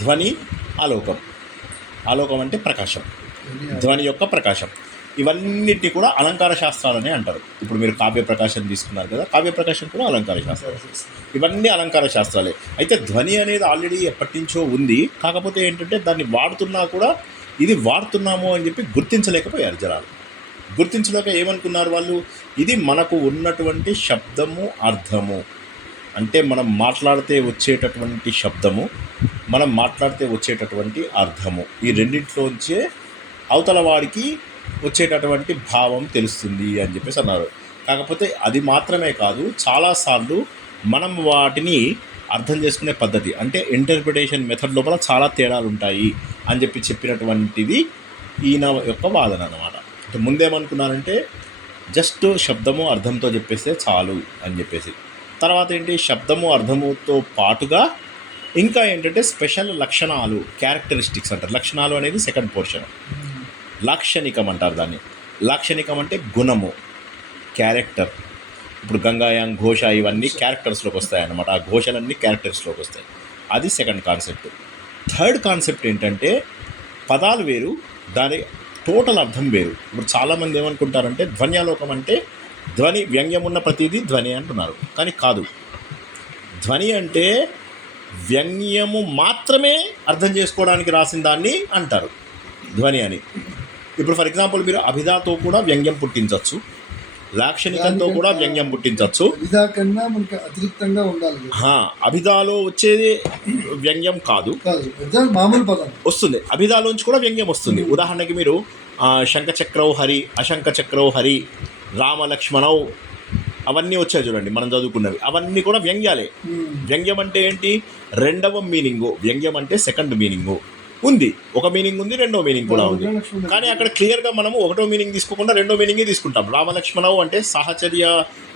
ధ్వని, ఆలోకం. ఆలోకం అంటే ప్రకాశం, ధ్వని యొక్క ప్రకాశం. ఇవన్నిటి కూడా అలంకార శాస్త్రాలనే అంటారు. ఇప్పుడు మీరు కావ్య ప్రకాశం తీసుకున్నారు కదా, కావ్య ప్రకాశం కూడా అలంకార శాస్త్రాలు. ఇవన్నీ అలంకార శాస్త్రాలే. అయితే ధ్వని అనేది ఆల్రెడీ ఎప్పటి నుంచో ఉంది. కాకపోతే ఏంటంటే దాన్ని వాడుతున్నా కూడా ఇది వాడుతున్నాము అని చెప్పి గుర్తించలేకపోయారు జనాలు. గుర్తించలేక ఏమనుకున్నారు వాళ్ళు, ఇది మనకు ఉన్నటువంటి శబ్దము, అర్థము. అంటే మనం మాట్లాడితే వచ్చేటటువంటి శబ్దము, మనం మాట్లాడితే వచ్చేటటువంటి అర్థము, ఈ రెండింటిలోంచే అవతల వాడికి వచ్చేటటువంటి భావం తెలుస్తుంది అని చెప్పేసి అన్నారు. కాకపోతే అది మాత్రమే కాదు, చాలాసార్లు మనం వాటిని అర్థం చేసుకునే పద్ధతి అంటే ఇంటర్ప్రిటేషన్ మెథడ్ లోపల చాలా తేడాలు ఉంటాయి అని చెప్పి చెప్పినటువంటిది ఈయన యొక్క వాదన అన్నమాట. ముందేమనుకున్నారంటే జస్ట్ శబ్దము అర్థంతో చెప్పేస్తే చాలు అని చెప్పేసి, తర్వాత ఏంటి శబ్దము అర్థముతో పాటుగా ఇంకా ఏంటంటే స్పెషల్ లక్షణాలు, క్యారెక్టరిస్టిక్స్ అంటారు. లక్షణాలు అనేది సెకండ్ పోర్షన్. లాక్షణికం అంటారు దాన్ని. లాక్షణికం అంటే గుణము, క్యారెక్టర్. ఇప్పుడు గంగాయాం, ఘోష ఇవన్నీ క్యారెక్టర్స్లోకి వస్తాయి అన్నమాట. ఆ ఘోషలన్నీ క్యారెక్టర్స్లోకి వస్తాయి. అది సెకండ్ కాన్సెప్ట్. థర్డ్ కాన్సెప్ట్ ఏంటంటే పదాలు వేరు, దాని టోటల్ అర్థం వేరు. ఇప్పుడు చాలామంది ఏమనుకుంటారంటే ధ్వన్యాలోకం అంటే ధ్వని, వ్యంగ్యం ఉన్న ప్రతిదీ ధ్వని అంటున్నారు. కానీ కాదు. ధ్వని అంటే వ్యంగ్యము మాత్రమే అర్థం చేసుకోవడానికి రాసిన దాన్ని అంటారు ధ్వని అని. ఇప్పుడు ఫర్ ఎగ్జాంపుల్ మీరు అభిధాతో కూడా వ్యంగ్యం పుట్టించవచ్చు, లాక్షణికంతో కూడా వ్యంగ్యం పుట్టించవచ్చు. అభిధాలో వచ్చేది వ్యంగ్యం కాదు, మామూలు పదం వస్తుంది. అభిధాలోంచి కూడా వ్యంగ్యం వస్తుంది. ఉదాహరణకి మీరు శంఖచక్రౌ హరి, అశంఖచక్రౌ హరి, రామలక్ష్మణౌ అవన్నీ వచ్చాయి చూడండి మనం చదువుకున్నవి. అవన్నీ కూడా వ్యంగ్యాలే. వ్యంగ్యం అంటే ఏంటి? రెండవ మీనింగు. వ్యంగ్యం అంటే సెకండ్ మీనింగు ఉంది. ఒక మీనింగ్ ఉంది, రెండో మీనింగ్ కూడా ఉంది. కానీ అక్కడ క్లియర్గా మనము ఒకటో మీనింగ్ తీసుకోకుండా రెండో మీనింగే తీసుకుంటాం. రామలక్ష్మణవు అంటే సాహచర్య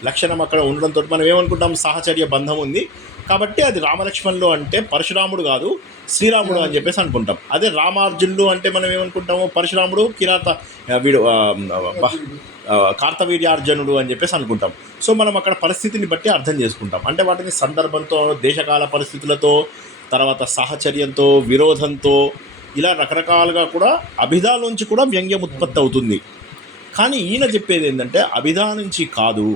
లక్షణం అక్కడ ఉండడంతో మనం ఏమనుకుంటాం, సాహచర్య బంధం ఉంది కాబట్టి అది రామలక్ష్మణులు అంటే పరశురాముడు కాదు, శ్రీరాముడు అని చెప్పేసి అనుకుంటాం. అదే రామార్జునుడు అంటే మనం ఏమనుకుంటాము, పరశురాముడు కార్తవీర్యార్జునుడు అని చెప్పేసి అనుకుంటాం. సో మనం అక్కడ పరిస్థితిని బట్టి అర్థం చేసుకుంటాం. అంటే వాటిని సందర్భంతో, దేశకాల పరిస్థితులతో, తర్వాత సాహచర్యంతో, విరోధంతో, ఇలా రకరకాలుగా కూడా అభిధాలోంచి కూడా వ్యంగ్యం ఉత్పత్తి అవుతుంది. కానీ ఈయన చెప్పేది ఏంటంటే అభిధా నుంచి కాదు,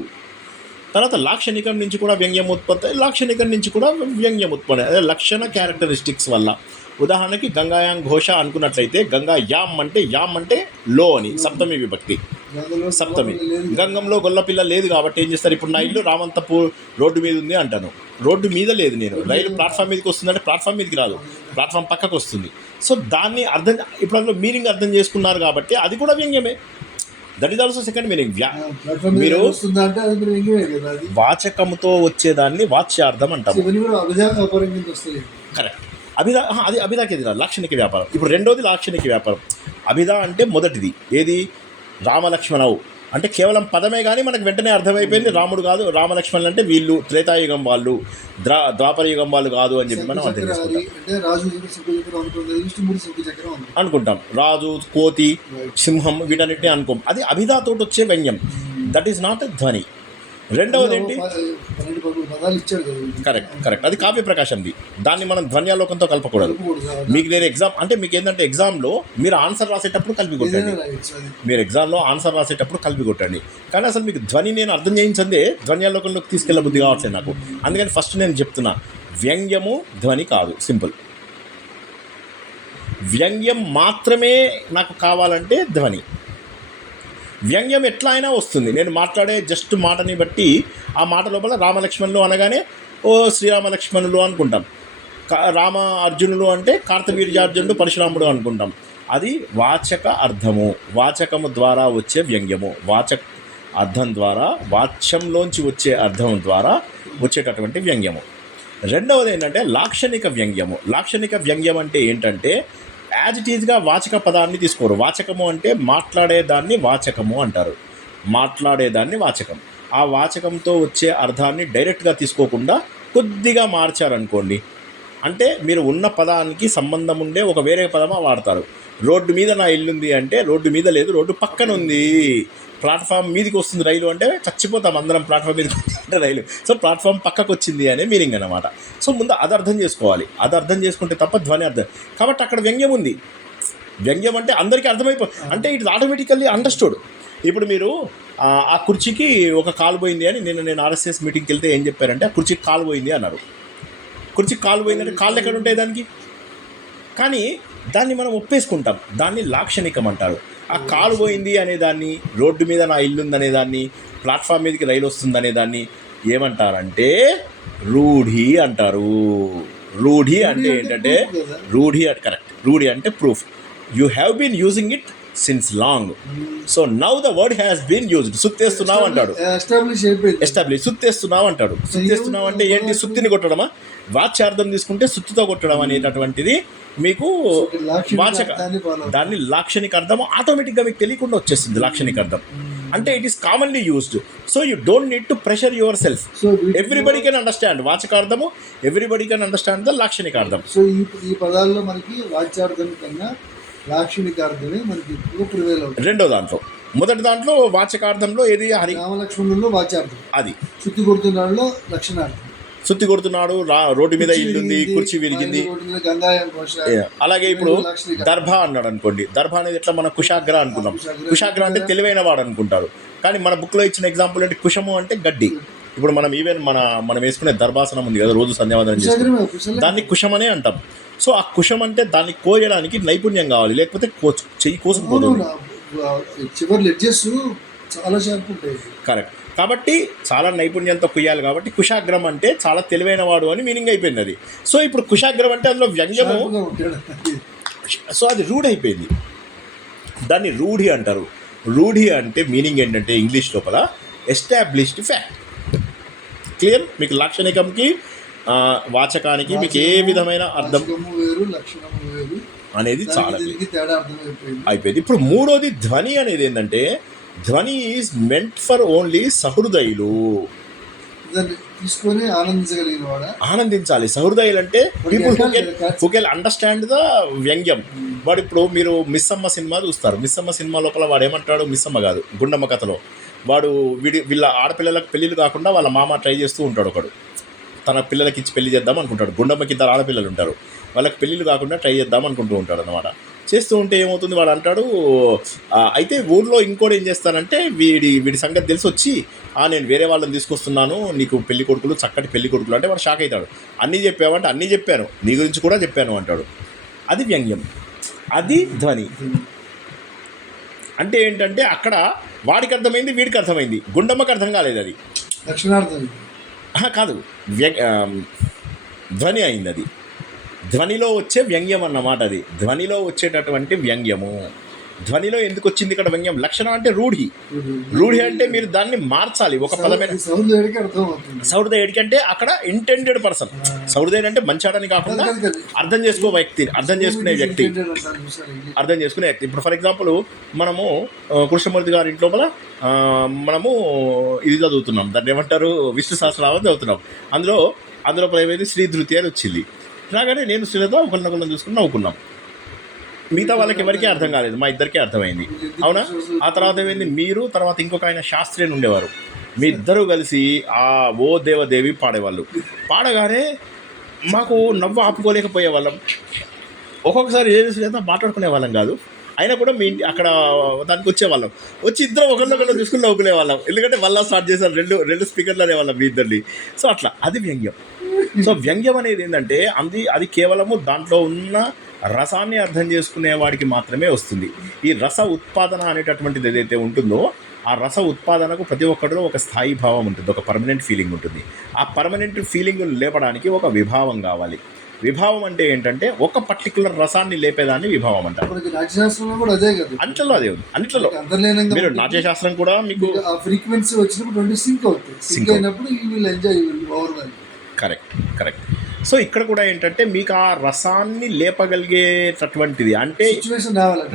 తర్వాత లాక్షణికం నుంచి కూడా వ్యంగ్యం ఉత్పత్తి, లాక్షణికం నుంచి కూడా వ్యంగ్యం ఉత్పత్తి, అదే లక్షణ క్యారెక్టరిస్టిక్స్ వల్ల. ఉదాహరణకి గంగాయాం ఘోష అనుకున్నట్లయితే గంగా యామ్ అంటే లో అని సప్తమి విభక్తి. సప్తమి. గంగంలో గొల్లపిల్ల లేదు కాబట్టి ఏం చేస్తారు, ఇప్పుడు నా ఇల్లు రామంతపూర్ రోడ్డు మీద ఉంది అంటాను. రోడ్డు మీద లేదు, నేను రైలు ప్లాట్ఫామ్ మీదకి వస్తుందంటే ప్లాట్ఫామ్ మీదకి రాదు, ప్లాట్ఫామ్ పక్కకు వస్తుంది. సో దాన్ని అర్థం, ఇప్పుడు అందులో మీనింగ్ అర్థం చేసుకున్నారు కాబట్టి అది కూడా వ్యంగ్యమే. That is also second meaning. మీరు వాచకముతో వచ్చేదాన్ని వాచ్యార్థం అంటాము. కరెక్ట్. అభిధా అది అభిధాకి ఎదురా లాక్షణిక వ్యాపారం. ఇప్పుడు రెండోది లాక్షణిక వ్యాపారం. అభిధా అంటే మొదటిది ఏది, రామలక్ష్మణవు అంటే కేవలం పదమే కానీ మనకు వెంటనే అర్థమైపోయింది రాముడు కాదు, రామలక్ష్మణులు అంటే వీళ్ళు త్రేతాయుగం వాళ్ళు, ద్వాపర యుగం వాళ్ళు కాదు అని చెప్పి మనం అర్థం చేసుకుంటాం, అనుకుంటాం. రాజు, కోతి, సింహం వీటన్నిటిని అనుకోం. అది అభిధాతో వచ్చే వ్యంగ్యం. దట్ ఈస్ నాట్ ఎ ధ్వని. రెండవది ఏంటి, కరెక్ట్ అది కావ్య ప్రకాశంది. దాన్ని మనం ధ్వన్యాలోకంతో కలపకూడదు. మీకు నేను ఎగ్జామ్ అంటే మీకు ఏంటంటే ఎగ్జామ్లో మీరు ఆన్సర్ రాసేటప్పుడు కలిపి కొట్టండి, మీరు ఎగ్జామ్లో ఆన్సర్ రాసేటప్పుడు కలిపి కొట్టండి. కానీ అసలు మీకు ధ్వని నేను అర్థం చేయించందే ధ్వన్యాలోకంలోకి తీసుకెళ్ళ బుద్ధి కావట్లేదు నాకు. అందుకని ఫస్ట్ నేను చెప్తున్నా, వ్యంగ్యము ధ్వని కాదు. సింపుల్. వ్యంగ్యం మాత్రమే నాకు కావాలంటే ధ్వని. వ్యంగ్యం ఎట్లా అయినా వస్తుంది. నేను మాట్లాడే జస్ట్ మాటని బట్టి ఆ మాట లోపల రామలక్ష్మణులు అనగానే ఓ శ్రీరామలక్ష్మణులు అనుకుంటాం, రామ అర్జునులు అంటే కార్తవీర్యార్జునుడు పరశురాముడు అనుకుంటాం. అది వాచక అర్థము, వాచకము ద్వారా వచ్చే వ్యంగ్యము. వాచక అర్థం ద్వారా, వాచ్యంలోంచి వచ్చే అర్థం ద్వారా వచ్చేటటువంటి వ్యంగ్యము. రెండవది ఏంటంటే లాక్షణిక వ్యంగ్యము. లాక్షణిక వ్యంగ్యం అంటే ఏంటంటే యాజ్ ఇట్ ఈజ్గా వాచక పదాన్ని తీసుకోరు. వాచకము అంటే మాట్లాడేదాన్ని వాచకము అంటారు, మాట్లాడేదాన్ని వాచకం. ఆ వాచకంతో వచ్చే అర్థాన్ని డైరెక్ట్గా తీసుకోకుండా కొద్దిగా మార్చారనుకోండి, అంటే మీరు ఉన్న పదానికి సంబంధం ఉండే ఒక వేరే పదమా వాడతారు. రోడ్డు మీద నా ఇల్లుంది అంటే రోడ్డు మీద లేదు, రోడ్డు పక్కన ఉంది. ప్లాట్ఫామ్ మీదకి వస్తుంది రైలు అంటే చచ్చిపోతాం అందరం ప్లాట్ఫామ్ మీదకి అంటే రైలు. సో ప్లాట్ఫామ్ పక్కకు వచ్చింది అనే మీనింగ్ అనమాట. సో ముందు అది అర్థం చేసుకోవాలి. అది అర్థం చేసుకుంటే తప్ప ధ్వని అర్థం. కాబట్టి అక్కడ వ్యంగ్యం ఉంది. వ్యంగ్యం అంటే అందరికీ అంటే ఇట్ ఆటోమేటికల్లీ అండర్స్టూడ్. ఇప్పుడు మీరు ఆ కుర్చీకి ఒక కాలు పోయింది అని నేను ఆర్ఎస్ఎస్ మీటింగ్కి వెళ్తే ఏం చెప్పారంటే ఆ కుర్చీకి కాలు పోయింది అన్నారు. కుర్చీకి కాలు పోయిందంటే కాళ్ళు ఎక్కడ ఉంటాయి దానికి? కానీ దాన్ని మనం ఒప్పేసుకుంటాం. దాన్ని లాక్షణికం అంటారు. ఆ కాలు పోయింది అనేదాన్ని, రోడ్డు మీద నా ఇల్లు ఉందనేదాన్ని, ప్లాట్ఫామ్ మీదకి రైలు వస్తుందనే దాన్ని ఏమంటారంటే రూఢి అంటారు. రూఢి అంటే ఏంటంటే రూఢి అంటే కరెక్ట్. రూఢి అంటే proof. You have been using it since long. So now the word has been used. సుత్తేస్తున్నావు అంటాడు. ఎస్టాబ్లిష్. సుత్తేస్తున్నావు అంటాడు. సుత్తేస్తున్నావు అంటే ఏంటి? సుత్తిని కొట్టడమా? వాచ్యార్థం తీసుకుంటే సుత్తితో కొట్టడం అనేటటువంటిది మీకు వాచక. దాన్ని లాక్షణిక అర్థం ఆటోమేటిక్గా మీకు తెలియకుండా వచ్చేస్తుంది. లాక్షణిక అర్థం అంటే it is commonly used. So you don't need to pressure yourself. Everybody can understand వాచకార్థము. ఎవ్రీబడి కెన్ అండర్స్టాండ్ ద లాక్షణిక అర్థం. సో ఈ పదాల్లో మనకి వాచ్యార్థం కన్నా లాక్షణికార్థమే మనకి ఎక్కువ ప్రివేల్ అవుతుంది. రెండో దాంట్లో. మొదటి దాంట్లో వాచకార్థంలో ఏది? హరి రామలక్ష్మణుల్లో వాచ్యార్థం. అది శుద్ధి కొడుతున్నాడులో లక్షణార్థం. సుత్తి కొడుతున్నాడు, రోడ్డు మీద ఇల్లుంది, కుర్చీ విరిగింది. అలాగే ఇప్పుడు దర్భ అన్నాడు అనుకోండి. దర్భ అనేది ఎట్లా మన కుశాగ్ర అనుకున్నాం. కుశాగ్ర అంటే తెలివైన వాడు అనుకుంటారు. కానీ మన బుక్లో ఇచ్చిన ఎగ్జాంపుల్ అంటే కుశము అంటే గడ్డి. ఇప్పుడు మనం ఈవెన్ మనం వేసుకునే దర్భాసనం ఉంది కదా, రోజు సంధ్యావందనం చేస్తాం, దాన్ని కుశమనే అంటాం. సో ఆ కుశం అంటే దాన్ని కోయడానికి నైపుణ్యం కావాలి, లేకపోతే చెయ్యి కోసుకుపోతుంది. కరెక్ట్. కాబట్టి చాలా నైపుణ్యంతో కుయ్యాలి. కాబట్టి కుశాగ్రం అంటే చాలా తెలివైన వాడు అని మీనింగ్ అయిపోయింది అది. సో ఇప్పుడు కుశాగ్రం అంటే అందులో వ్యంగ్యము. సో అది రూఢి అయిపోయింది. దాన్ని రూఢి అంటారు. రూఢి అంటే మీనింగ్ ఏంటంటే ఇంగ్లీష్ లోపల ఎస్టాబ్లిష్డ్ ఫ్యాక్ట్. క్లియర్? మీకు లాక్షణికంకి వాచకానికి మీకు ఏ విధమైన అర్థం అనేది చాలా అయిపోయింది. ఇప్పుడు మూడోది ధ్వని అనేది ఏంటంటే ధ్వని ఈజ్ మెంట్ ఫర్ ఓన్లీ సహృదయులు. తీసుకొని ఆనందించాలి. సహృదయులు అంటే people who can understand the వ్యంగ్యం. వాడు ఇప్పుడు మీరు మిస్సమ్మ సినిమా చూస్తారు. మిస్సమ్మ సినిమా లోపల వాడు ఏమంటాడు? మిస్సమ్మ కాదు, గుండమ్మ కథలో వాడు వీళ్ళ ఆడపిల్లలకు పెళ్ళిళ్ళు కాకుండా వాళ్ళ మామ ట్రై చేస్తూ ఉంటాడు. ఒకడు తన పిల్లలకి ఇచ్చి పెళ్లి చేద్దాం అనుకుంటాడు. గుండమ్మకి 2 ఆడపిల్లలు ఉంటారు. వాళ్ళకి పెళ్ళిళ్ళు కాకుండా ట్రై చేద్దాం అనుకుంటూ ఉంటాడు అనమాట. చేస్తూ ఉంటే ఏమవుతుంది, వాడు అంటాడు అయితే ఊళ్ళో ఇంకోటి ఏం చేస్తానంటే వీడి సంగతి తెలిసి వచ్చి నేను వేరే వాళ్ళని తీసుకొస్తున్నాను, నీకు పెళ్లి కొడుకులు, చక్కటి పెళ్లి కొడుకులు అంటే వాడు షాక్ అవుతాడు. అన్నీ చెప్పావంటే అన్నీ చెప్పాను, నీ గురించి కూడా చెప్పాను అంటాడు. అది వ్యంగ్యం. అది ధ్వని. అంటే ఏంటంటే అక్కడ వాడికి అర్థమైంది, వీడికి అర్థమైంది, గుండమ్మకి అర్థం కాలేదు. అది లక్షణార్థం కాదు, ధ్వని అయింది. అది ధ్వనిలో వచ్చే వ్యంగ్యం అన్నమాట. అది ధ్వనిలో వచ్చేటటువంటి వ్యంగ్యము. ధ్వనిలో ఎందుకు వచ్చింది ఇక్కడ వ్యంగ్యం? లక్షణం అంటే రూఢి. రూఢి అంటే మీరు దాన్ని మార్చాలి ఒక పదమైన. సౌహృదయుడికి అంటే అక్కడ ఇంటెండెడ్ పర్సన్. సౌహృదయుడు అంటే మంచాడని కాకుండా అర్థం చేసుకునే వ్యక్తి. అర్థం చేసుకునే వ్యక్తి. ఇప్పుడు ఫర్ ఎగ్జాంపుల్ మనము కృష్ణమూర్తి గారి ఇంటి లోపల మనము ఇది చదువుతున్నాం, దాన్ని ఏమంటారు, విష్ణు సహస్రనామం చదువుతున్నాం. అందులో ఏమైంది, శ్రీ ధృతి అని వచ్చింది. రాగానే నేను శ్రీలతో ఒకరినొకరిని చూసుకుని నవ్వుకున్నాం. మిగతా వాళ్ళకి ఎవరికీ అర్థం కాలేదు, మా ఇద్దరికీ అర్థమైంది. అవునా? ఆ తర్వాత ఏమైంది, మీరు తర్వాత ఇంకొక ఆయన శాస్త్రి అని ఉండేవారు. మీ ఇద్దరు కలిసి ఓ దేవదేవి పాడేవాళ్ళు. పాడగానే మాకు నవ్వు ఆపుకోలేకపోయే వాళ్ళం. ఒక్కొక్కసారి ఏ శ్రీలతో మాట్లాడుకునే వాళ్ళం కాదు, అయినా కూడా మీ ఇంటి అక్కడ దానికి వచ్చేవాళ్ళం. వచ్చి ఇద్దరు ఒకరినొకరిని చూసుకుని నవ్వుకునే వాళ్ళం. ఎందుకంటే వాళ్ళ స్టార్ట్ చేశారు, రెండు స్పీకర్లు అనేవాళ్ళం మీ ఇద్దరిని. సో అట్లా అది వ్యంగ్యం. సో వ్యంగ్యం అనేది ఏంటంటే అది కేవలము దాంట్లో ఉన్న రసాన్ని అర్థం చేసుకునే వాడికి మాత్రమే వస్తుంది. ఈ రస ఉత్పాదన అనేటటువంటిది ఏదైతే ఉంటుందో ఆ రస ఉత్పాదనకు ప్రతి ఒక్కటిలో ఒక స్థాయి భావం ఉంటుంది, ఒక పర్మనెంట్ ఫీలింగ్ ఉంటుంది. ఆ పర్మనెంట్ ఫీలింగ్ లేపడానికి ఒక విభావం కావాలి. విభావం అంటే ఏంటంటే ఒక పర్టికులర్ రసాన్ని లేపేదాన్ని విభావం అంటారు. అన్నిట్లో అదే ఉంది. అన్నిట్లో మీరు నాట్యశాస్త్రం కూడా మీకు ఫ్రీక్వెన్సీ వచ్చినప్పుడు సింక్ అవుతుంది. కరెక్ట్. సో ఇక్కడ కూడా ఏంటంటే మీకు ఆ రసాన్ని లేపగలిగేటటువంటిది అంటే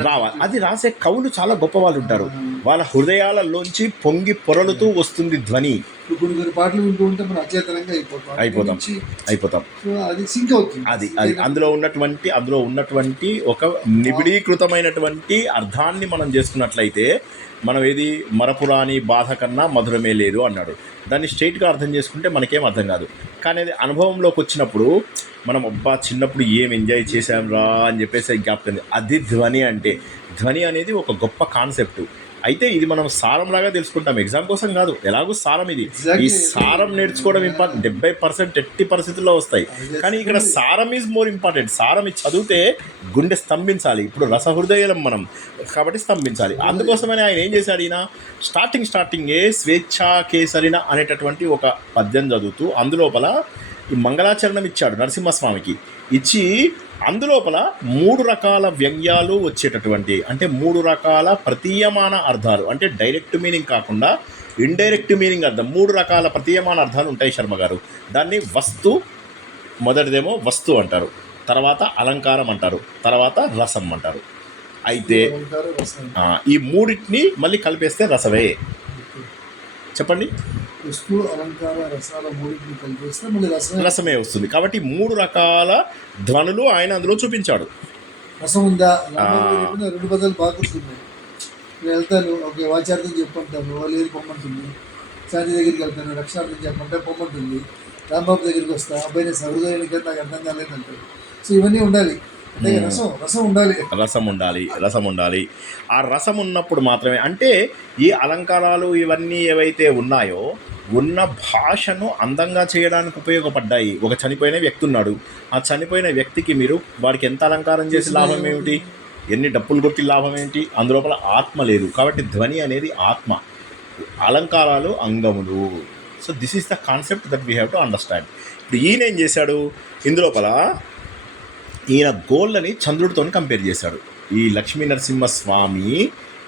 రావాలి. అది రాసే కవులు చాలా గొప్ప వాళ్ళు ఉంటారు. వాళ్ళ హృదయాలలోంచి పొంగి పొరలుతూ వస్తుంది ధ్వని. ఇప్పుడు కొన్ని పాటలు వింటూ ఉంటే మనం అచేతనంగా అయిపోతాం. సో అది సింక్ అవుతుంది. అది అందులో ఉన్నటువంటి ఒక నిబిడీకృతమైనటువంటి అర్థాన్ని మనం చేసుకున్నట్లయితే మనం ఏది మరపురాని బాధ కన్నా మధురమే లేదు అన్నాడు. దాన్ని స్ట్రైట్గా అర్థం చేసుకుంటే మనకేం అర్థం కాదు. కానీ అది అనుభవంలోకి వచ్చినప్పుడు మనం అబ్బా చిన్నప్పుడు ఏం ఎంజాయ్ చేసాం రా అని చెప్పేసి జ్ఞాపకం. అది ధ్వని అంటే. ధ్వని అనేది ఒక గొప్ప కాన్సెప్ట్. అయితే ఇది మనం సారంలాగా తెలుసుకుంటాం, ఎగ్జామ్ కోసం కాదు. ఎలాగో సారం ఇది. ఈ సారం నేర్చుకోవడం ఇంపార్టెంట్. 70% ఎట్టి పరిస్థితుల్లో వస్తాయి. కానీ ఇక్కడ సారం ఈజ్ మోర్ ఇంపార్టెంట్. సారం చదివితే గుండె స్తంభించాలి. ఇప్పుడు రసహృదయం మనం కాబట్టి స్తంభించాలి. అందుకోసమని ఆయన ఏం చేశాడు, ఈయన స్టార్టింగే స్వేచ్ఛా కేసరిన అనేటటువంటి ఒక పద్యం చదువుతూ అందులోపల ఈ మంగళాచరణం ఇచ్చాడు నరసింహస్వామికి. ఇచ్చి అందులోపల 3 రకాల వ్యంగ్యాలు వచ్చేటటువంటి, అంటే 3 రకాల ప్రతీయమాన అర్థాలు, అంటే డైరెక్ట్ మీనింగ్ కాకుండా ఇండైరెక్ట్ మీనింగ్ అర్థం, 3 రకాల ప్రతీయమాన అర్థాలు ఉంటాయి శర్మ గారు. దాన్ని మొదటిదేమో వస్తు అంటారు, తర్వాత అలంకారం అంటారు, తర్వాత రసం అంటారు. అయితే ఈ మూడింటిని మళ్ళీ కలిపేస్తే రసమే. చెప్పండి. వస్తు అలంకార రసాల మూడింటిని కలిపేస్తే మళ్ళీ రసమే వస్తుంది. కాబట్టి 3 రకాల ధ్వనులు ఆయన అందులో చూపించాడు. రసం ఉందా 2 పదాలు బాగా గుర్తున్నాయి. నేను వెళ్తాను, ఓకే వాచార్థం చెప్పంటాను, వాళ్ళు ఏది పొమ్మంటుంది. శాంతి దగ్గరికి వెళ్తాను, రక్షణార్థం చెప్పంటే పొమ్మంటుంది. రాంబాబు దగ్గరికి వస్తా, అబ్బాయి నేను సహృదయానికి నాకు అర్థం కాలేదంటాడు. సో ఇవన్నీ ఉండాలి. రసం ఉండాలి. ఆ రసం ఉన్నప్పుడు మాత్రమే, అంటే ఈ అలంకారాలు ఇవన్నీ ఏవైతే ఉన్నాయో ఉన్న భాషను అందంగా చేయడానికి ఉపయోగపడ్డాయి. ఒక చనిపోయిన వ్యక్తి ఉన్నాడు, ఆ చనిపోయిన వ్యక్తికి మీరు వాడికి ఎంత అలంకారం చేసి లాభం ఏమిటి, ఎన్ని డప్పులు కొట్టి లాభం ఏంటి, అందులోపల ఆత్మ లేదు. కాబట్టి ధ్వని అనేది ఆత్మ, అలంకారాలు అంగములు. So this is the concept that we have to understand. ఇప్పుడు ఈయన ఏం చేశాడు, ఇందులోపల ఈయన గోళ్ళని చంద్రుడితో కంపేర్ చేశాడు. ఈ లక్ష్మీ నరసింహస్వామి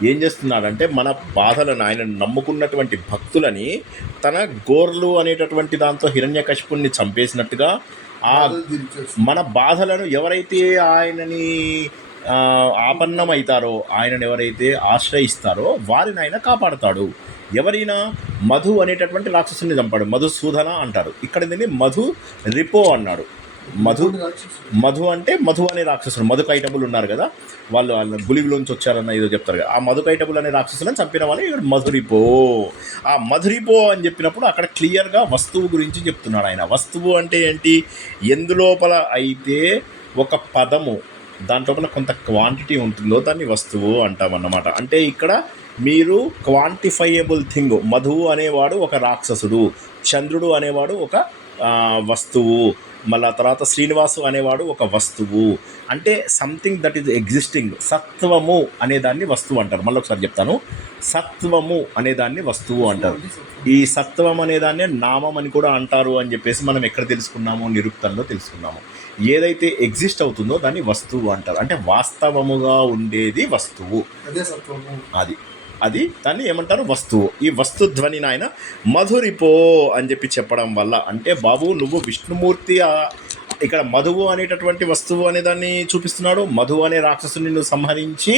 ఏం చేస్తున్నాడంటే మన బాధలను, ఆయన నమ్ముకున్నటువంటి భక్తులని తన గోర్లు అనేటటువంటి దాంతో హిరణ్యకశిపుణ్ణి చంపేసినట్టుగా మన బాధలను ఎవరైతే ఆయనని ఆపన్నమవుతారో, ఆయనను ఎవరైతే ఆశ్రయిస్తారో వారిని ఆయన కాపాడతాడు. ఎవరైనా మధు అనేటటువంటి రాక్షసుని చంపాడు, మధుసూదన అంటారు. ఇక్కడ దీన్ని మధు రిపో అన్నాడు. మధు అంటే మధు అనే రాక్షసుడు, మధుకైటబుల్ ఉన్నారు కదా, వాళ్ళు గులిలోంచి వచ్చారన్న ఏదో చెప్తారు కదా, ఆ మధుకైటబుల్ అనే రాక్షసులను చంపిన వాళ్ళు ఇక్కడ మధురిపో. ఆ మధురిపో అని చెప్పినప్పుడు అక్కడ క్లియర్గా వస్తువు గురించి చెప్తున్నాడు ఆయన. వస్తువు అంటే ఏంటి, ఎందులోపల అయితే ఒక పదము దాంట్లోపల కొంత క్వాంటిటీ ఉంటుందో దాన్ని వస్తువు అంటామన్నమాట. అంటే ఇక్కడ మీరు క్వాంటిఫైయబుల్ థింగ్, మధువు అనేవాడు ఒక రాక్షసుడు, చంద్రుడు అనేవాడు ఒక వస్తువు, మళ్ళా తర్వాత శ్రీనివాసు అనేవాడు ఒక వస్తువు. అంటే సంథింగ్ దట్ ఈజ్ ఎగ్జిస్టింగ్. సత్వము అనేదాన్ని వస్తువు అంటారు. మళ్ళీ ఒకసారి చెప్తాను, సత్వము అనేదాన్ని వస్తువు అంటారు. ఈ సత్వం అనేదాన్ని నామం అని కూడా అంటారు అని చెప్పేసి మనం ఎక్కడ తెలుసుకున్నాము, నిరుక్తంలో తెలుసుకున్నాము. ఏదైతే ఎగ్జిస్ట్ అవుతుందో దాన్ని వస్తువు అంటారు. అంటే వాస్తవముగా ఉండేది వస్తువు, అది దాన్ని ఏమంటారు, వస్తువు. ఈ వస్తు ధ్వని ఆయన మధురిపో అని చెప్పడం వల్ల, అంటే బాబు నువ్వు విష్ణుమూర్తి ఇక్కడ మధువు అనేటటువంటి వస్తువు అనే దాన్ని చూపిస్తున్నాడు. మధువు అనే రాక్షసుని నువ్వు సంహరించి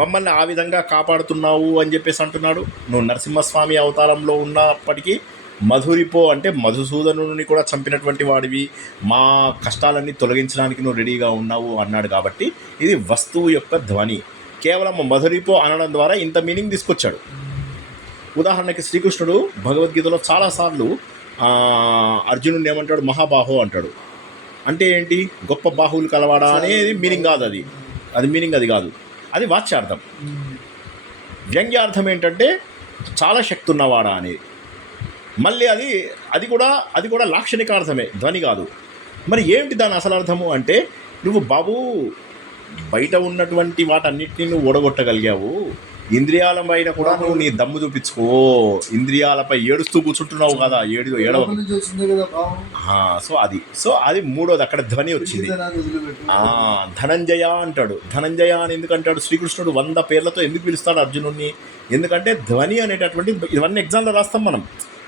మమ్మల్ని ఆ విధంగా కాపాడుతున్నావు అని చెప్పేసి అంటున్నాడు. నువ్వు నరసింహస్వామి అవతారంలో ఉన్నప్పటికీ మధురిపో అంటే మధుసూదనుని కూడా చంపినటువంటి వాడివి, మా కష్టాలన్నీ తొలగించడానికి నువ్వు రెడీగా ఉన్నావు అన్నాడు. కాబట్టి ఇది వస్తువు యొక్క ధ్వని. కేవలం మధురిపో అనడం ద్వారా ఇంత మీనింగ్ తీసుకొచ్చాడు. ఉదాహరణకి శ్రీకృష్ణుడు భగవద్గీతలో చాలాసార్లు అర్జునుడిని ఏమంటాడు, మహాబాహో అంటాడు. అంటే ఏంటి, గొప్ప బాహువులు కలవాడా అనేది మీనింగ్ కాదు, అది మీనింగ్ అది కాదు, అది వాచ్యార్థం. వ్యంగ్యార్థం ఏంటంటే చాలా శక్తి ఉన్నవాడా అనేది. మళ్ళీ అది కూడా లాక్షణికార్థమే, ధ్వని కాదు. మరి ఏమిటి దాని అసలు అర్థము అంటే, నువ్వు బాబు బయట ఉన్నటువంటి వాటన్నిటిని నువ్వు ఓడగొట్టగలిగావు, ఇంద్రియాల పైన కూడా నువ్వు నీ దమ్ము చూపించుకో, ఇంద్రియాలపై ఏడుస్తూ కూర్చుంటున్నావు కదా, ఏడవ. సో అది మూడోది, అక్కడ ధ్వని వచ్చింది. ధనంజయ అంటాడు. ధనంజయ అని ఎందుకంటాడు శ్రీకృష్ణుడు? 100 పేర్లతో ఎందుకు పిలుస్తాడు అర్జునుడిని? ఎందుకంటే ధ్వని అనేటటువంటి, ఇవన్నీ ఎగ్జామ్లో రాస్తాం మనం,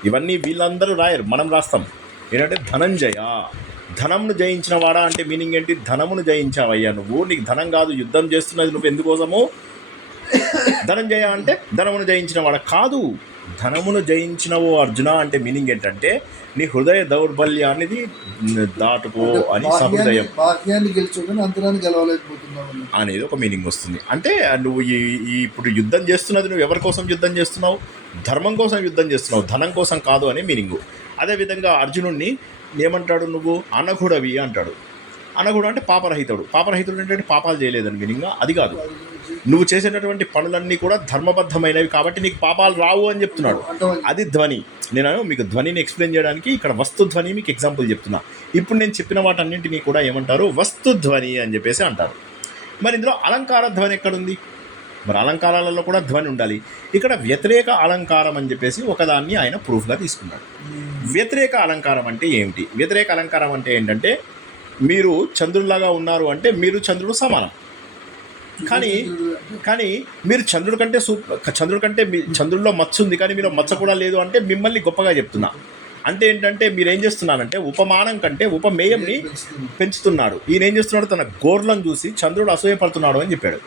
ఇవన్నీ వీళ్ళందరూ రాయరు, మనం రాస్తాం. ఏంటంటే ధనంజయ, ధనంను జయించిన వాడా అంటే మీనింగ్ ఏంటి, ధనమును జయించావయ్యా నువ్వు. నీకు ధనం కాదు యుద్ధం చేస్తున్నది నువ్వు ఎందుకోసము, ధనంజయ అంటే ధనమును జయించిన వాడు కాదు. ధనమును జయించినవు అర్జున అంటే మీనింగ్ ఏంటంటే నీ హృదయ దౌర్బల్యాన్ని దాటుకో అని సహృదయం బాహ్యాన్ని గెలుచుకొని అంతరాన్ని గెలవలేకపోతున్నావు అనేది ఒక మీనింగ్ వస్తుంది. అంటే నువ్వు ఇప్పుడు యుద్ధం చేస్తున్నది నువ్వు ఎవరి కోసం యుద్ధం చేస్తున్నావు? ధర్మం కోసం యుద్ధం చేస్తున్నావు, ధనం కోసం కాదు అనే మీనింగు. అదేవిధంగా అర్జునుడిని ఏమంటాడు? నువ్వు అనఘుడవి అంటాడు. అనఘుడు అంటే పాపరహితుడు. పాపరహితుడు అంటే పాపాలు చేయలేదని మీనింగ్ అది కాదు. నువ్వు చేసేటటువంటి పనులన్నీ కూడా ధర్మబద్ధమైనవి కాబట్టి నీకు పాపాలు రావు అని చెప్తున్నాడు. అది ధ్వని. నేను మీకు ధ్వనిని ఎక్స్ప్లెయిన్ చేయడానికి ఇక్కడ వస్తు ధ్వని మీకు ఎగ్జాంపుల్ చెప్తున్నా. ఇప్పుడు నేను చెప్పిన వాటన్నింటినీ కూడా ఏమంటారు? వస్తు ధ్వని అని చెప్పేసి అంటారు. మరి ఇందులో అలంకార ధ్వని ఎక్కడుంది? మరి అలంకారాలలో కూడా ధ్వని ఉండాలి. ఇక్కడ వ్యతిరేక అలంకారం అని చెప్పేసి ఒకదాన్ని ఆయన ప్రూఫ్గా తీసుకున్నాడు. వ్యతిరేక అలంకారం అంటే ఏమిటి? వ్యతిరేక అలంకారం అంటే ఏంటంటే మీరు చంద్రుడిలాగా ఉన్నారు అంటే మీరు చంద్రుడు సమానం, కానీ మీరు చంద్రుడి కంటే చంద్రుడి కంటే చంద్రుడిలో మచ్చ ఉంది కానీ మీరు మచ్చ కూడా లేదు అంటే మిమ్మల్ని గొప్పగా చెప్తున్నా. అంటే ఏంటంటే మీరు ఏం చేస్తున్నారంటే ఉపమానం కంటే ఉపమేయంని పెంచుతున్నాడు. ఈయన ఏం చేస్తున్నాడు? తన గోర్లను చూసి చంద్రుడు అసూయపడుతున్నాడు అని చెప్పాడు.